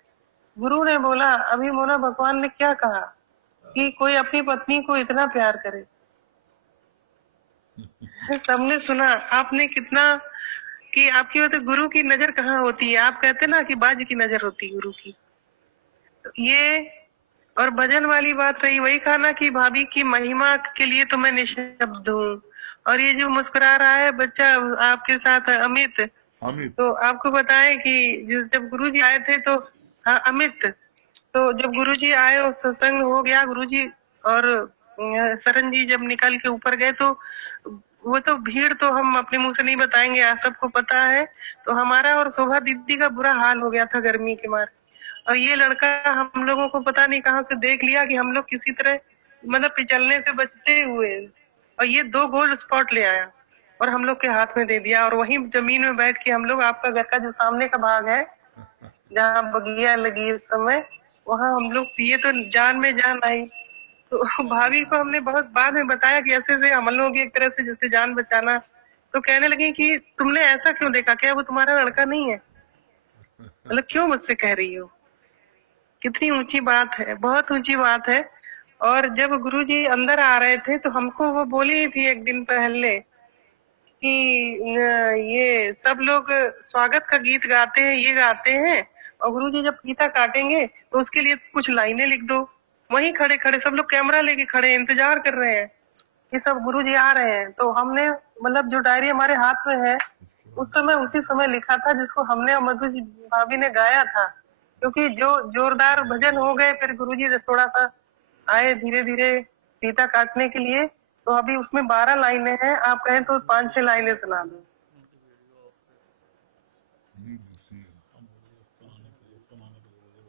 गुरु ने बोला, अभी मोना भगवान ने क्या कहा कि कोई अपनी पत्नी को इतना प्यार करे। सबने सुना, आपने कितना कि आपकी होते गुरु की नजर कहाँ होती है, आप कहते ना कि बाज की नजर होती गुरु की। तो ये और भजन वाली बात रही, वही कहा ना कि भाभी की महिमा के लिए तो मैं निशब्द हूँ। और ये जो मुस्कुरा रहा है बच्चा आपके साथ अमित, अमित। तो आपको बताएं कि जब गुरुजी आए थे तो, हाँ अमित, तो जब गुरुजी आए और सत्संग हो गया, गुरुजी और शरण जी जब निकल के ऊपर गए तो वो तो भीड़ तो हम अपने मुंह से नहीं बताएंगे, आप सबको पता है। तो हमारा और शोभा दीदी का बुरा हाल हो गया था गर्मी के मारे। और ये लड़का हम लोगों को पता नहीं कहाँ से देख लिया कि हम लोग किसी तरह मतलब पिछलने से बचते हुए, और ये 2 गोल्ड स्पॉट ले आया और हम लोग के हाथ में दे दिया। और वहीं जमीन में बैठ के हम लोग, आपका घर का जो सामने का भाग है जहाँ बगिया लगी इस समय, वहाँ हम लोग पिए तो जान में जान आई। तो भाभी को हमने बहुत बाद में बताया कि ऐसे ऐसे हम लोग एक तरह से जैसे जान बचाना। तो कहने लगी कि तुमने ऐसा क्यों देखा, क्या वो तुम्हारा लड़का नहीं है? मतलब क्यों मुझसे कह रही हो? कितनी ऊंची बात है, बहुत ऊंची बात है। और जब गुरुजी अंदर आ रहे थे तो हमको वो बोली थी एक दिन पहले कि ये सब लोग स्वागत का गीत गाते हैं, ये गाते हैं, और गुरुजी जब गीता काटेंगे तो उसके लिए कुछ लाइनें लिख दो। वहीं खड़े खड़े सब लोग कैमरा लेके खड़े इंतजार कर रहे हैं कि सब गुरुजी आ रहे हैं। तो हमने मतलब जो डायरी हमारे हाथ में है उस समय उसी समय लिखा था, जिसको हमने और मधु जी भाभी ने गाया था। क्योंकि जो जोरदार भजन हो गए, फिर गुरुजी ने थोड़ा सा आए धीरे धीरे फीता काटने के लिए। तो अभी उसमें 12 लाइनें हैं, आप कहें तो 5-6 लाइनें सुना दो।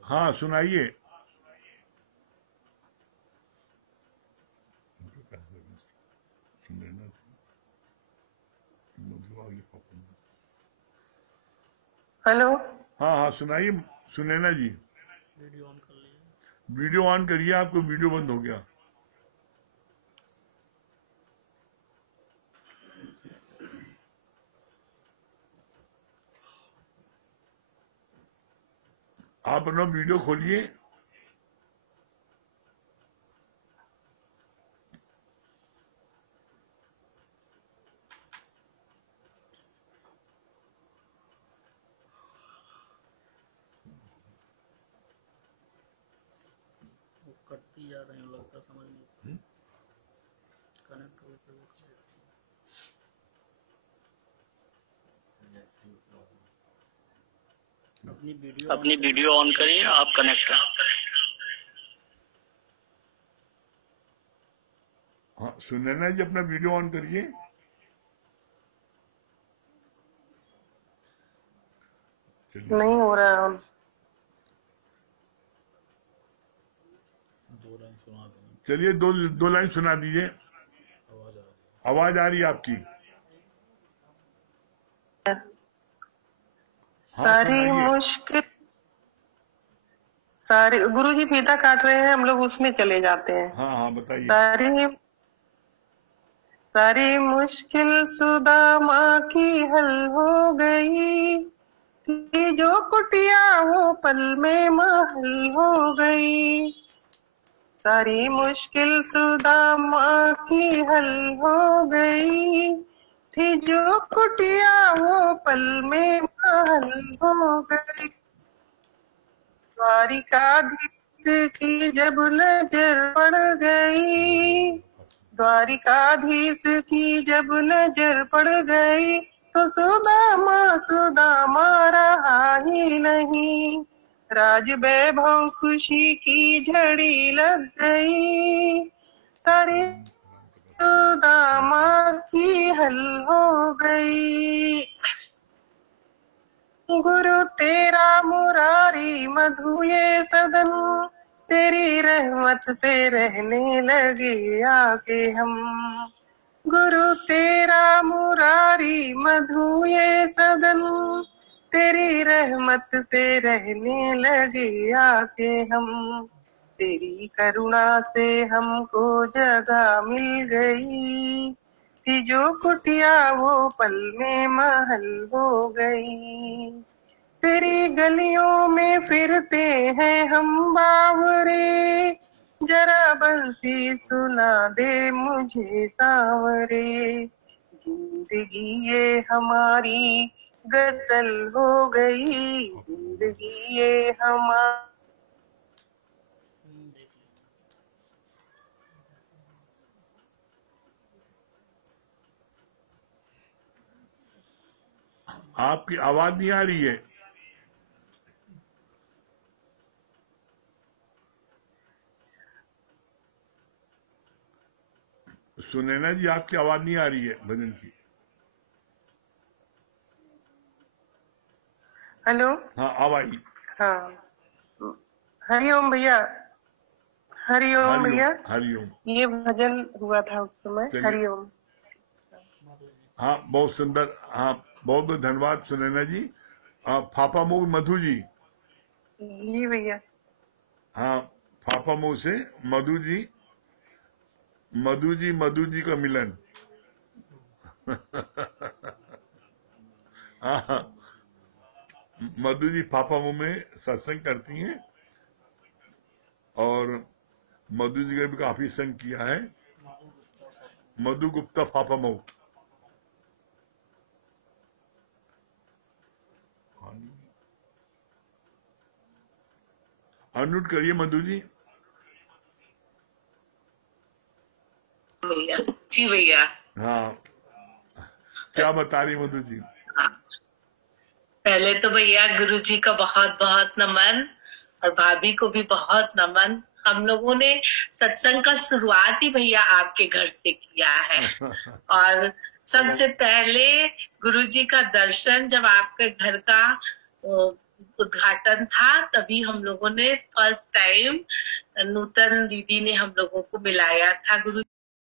हाँ सुनाइए। हेलो, हाँ हाँ सुनाइए सुनैना जी। वीडियो ऑन करिए, आपको वीडियो बंद हो गया। आप अपना वीडियो खोलिए। कटती जा रही हूँ, लगता समझ नहीं कनेक्ट होते अपनी वीडियो ऑन करिए, आप कनेक्ट हैं। हाँ सुनैना जी अपना वीडियो ऑन करिए। नहीं हो रहा है। चलिए दो लाइन सुना दीजिए। आवाज आ रही है आपकी। सारी मुश्किल, सारी गुरुजी फीता काट रहे हैं, हम लोग उसमें चले जाते हैं। हाँ हाँ बताइए। सारी मुश्किल सुदामा की हल हो गई, थी जो कुटिया वो पल में महल हो गई। सारी मुश्किल सुदामा की हल हो गई, थी जो कुटिया वो पल में महल हो गई। द्वारिकाधीश की जब नजर पड़ गई, द्वारिकाधीश की जब नजर पड़ गई, तो सुदामा सुदामा रहा ही नहीं। राज वैभव खुशी की झड़ी लग गई, सारी सुदामा की हल हो गई। गुरु तेरा मुरारी मधु ये सदन, तेरी रहमत से रहने लगे आके हम। गुरु तेरा मुरारी मधु ये सदन, तेरी रहमत से रहने लगे आके हम। तेरी करुणा से हमको जगह मिल गई, थी जो कुटिया वो पल में महल हो गई। तेरी गलियों में फिरते हैं हम बावरे, जरा बंसी सुना दे मुझे सांवरे। जिंदगी ये हमारी गजल हो गई, जिंदगी ये हमारी। आपकी आवाज नहीं आ रही है। सुनैना जी, आपकी आवाज नहीं आ रही है भजन की। हेलो। हाँ, अब आई। हाँ, हरिओम भैया। हरिओम भैया। हरिओम। ये भजन हुआ था उस समय। हरिओम। हाँ, बहुत सुंदर। हाँ, बहुत बहुत धन्यवाद सुनैना जी। फाफा मुंह मधु जी। जी भैया। हाँ, फाफा मुंह से मधु जी का मिलन। हाँ, मधु जी फाफा मुंह में सत्संग करती हैं और मधु जी का भी काफी संग किया है। मधु गुप्ता फाफा मुंह। अनम्यूट करिए मधु जी। भैया जी भैया। हाँ, क्या बता रही मधु जी? पहले तो भैया गुरु जी का बहुत बहुत नमन और भाभी को भी बहुत नमन। हम लोगों ने सत्संग का शुरुआत ही भैया आपके घर से किया है और सबसे पहले गुरु जी का दर्शन जब आपके घर का उद्घाटन था तभी हम लोगों ने फर्स्ट टाइम नूतन दीदी ने हम लोगों को मिलाया था गुरु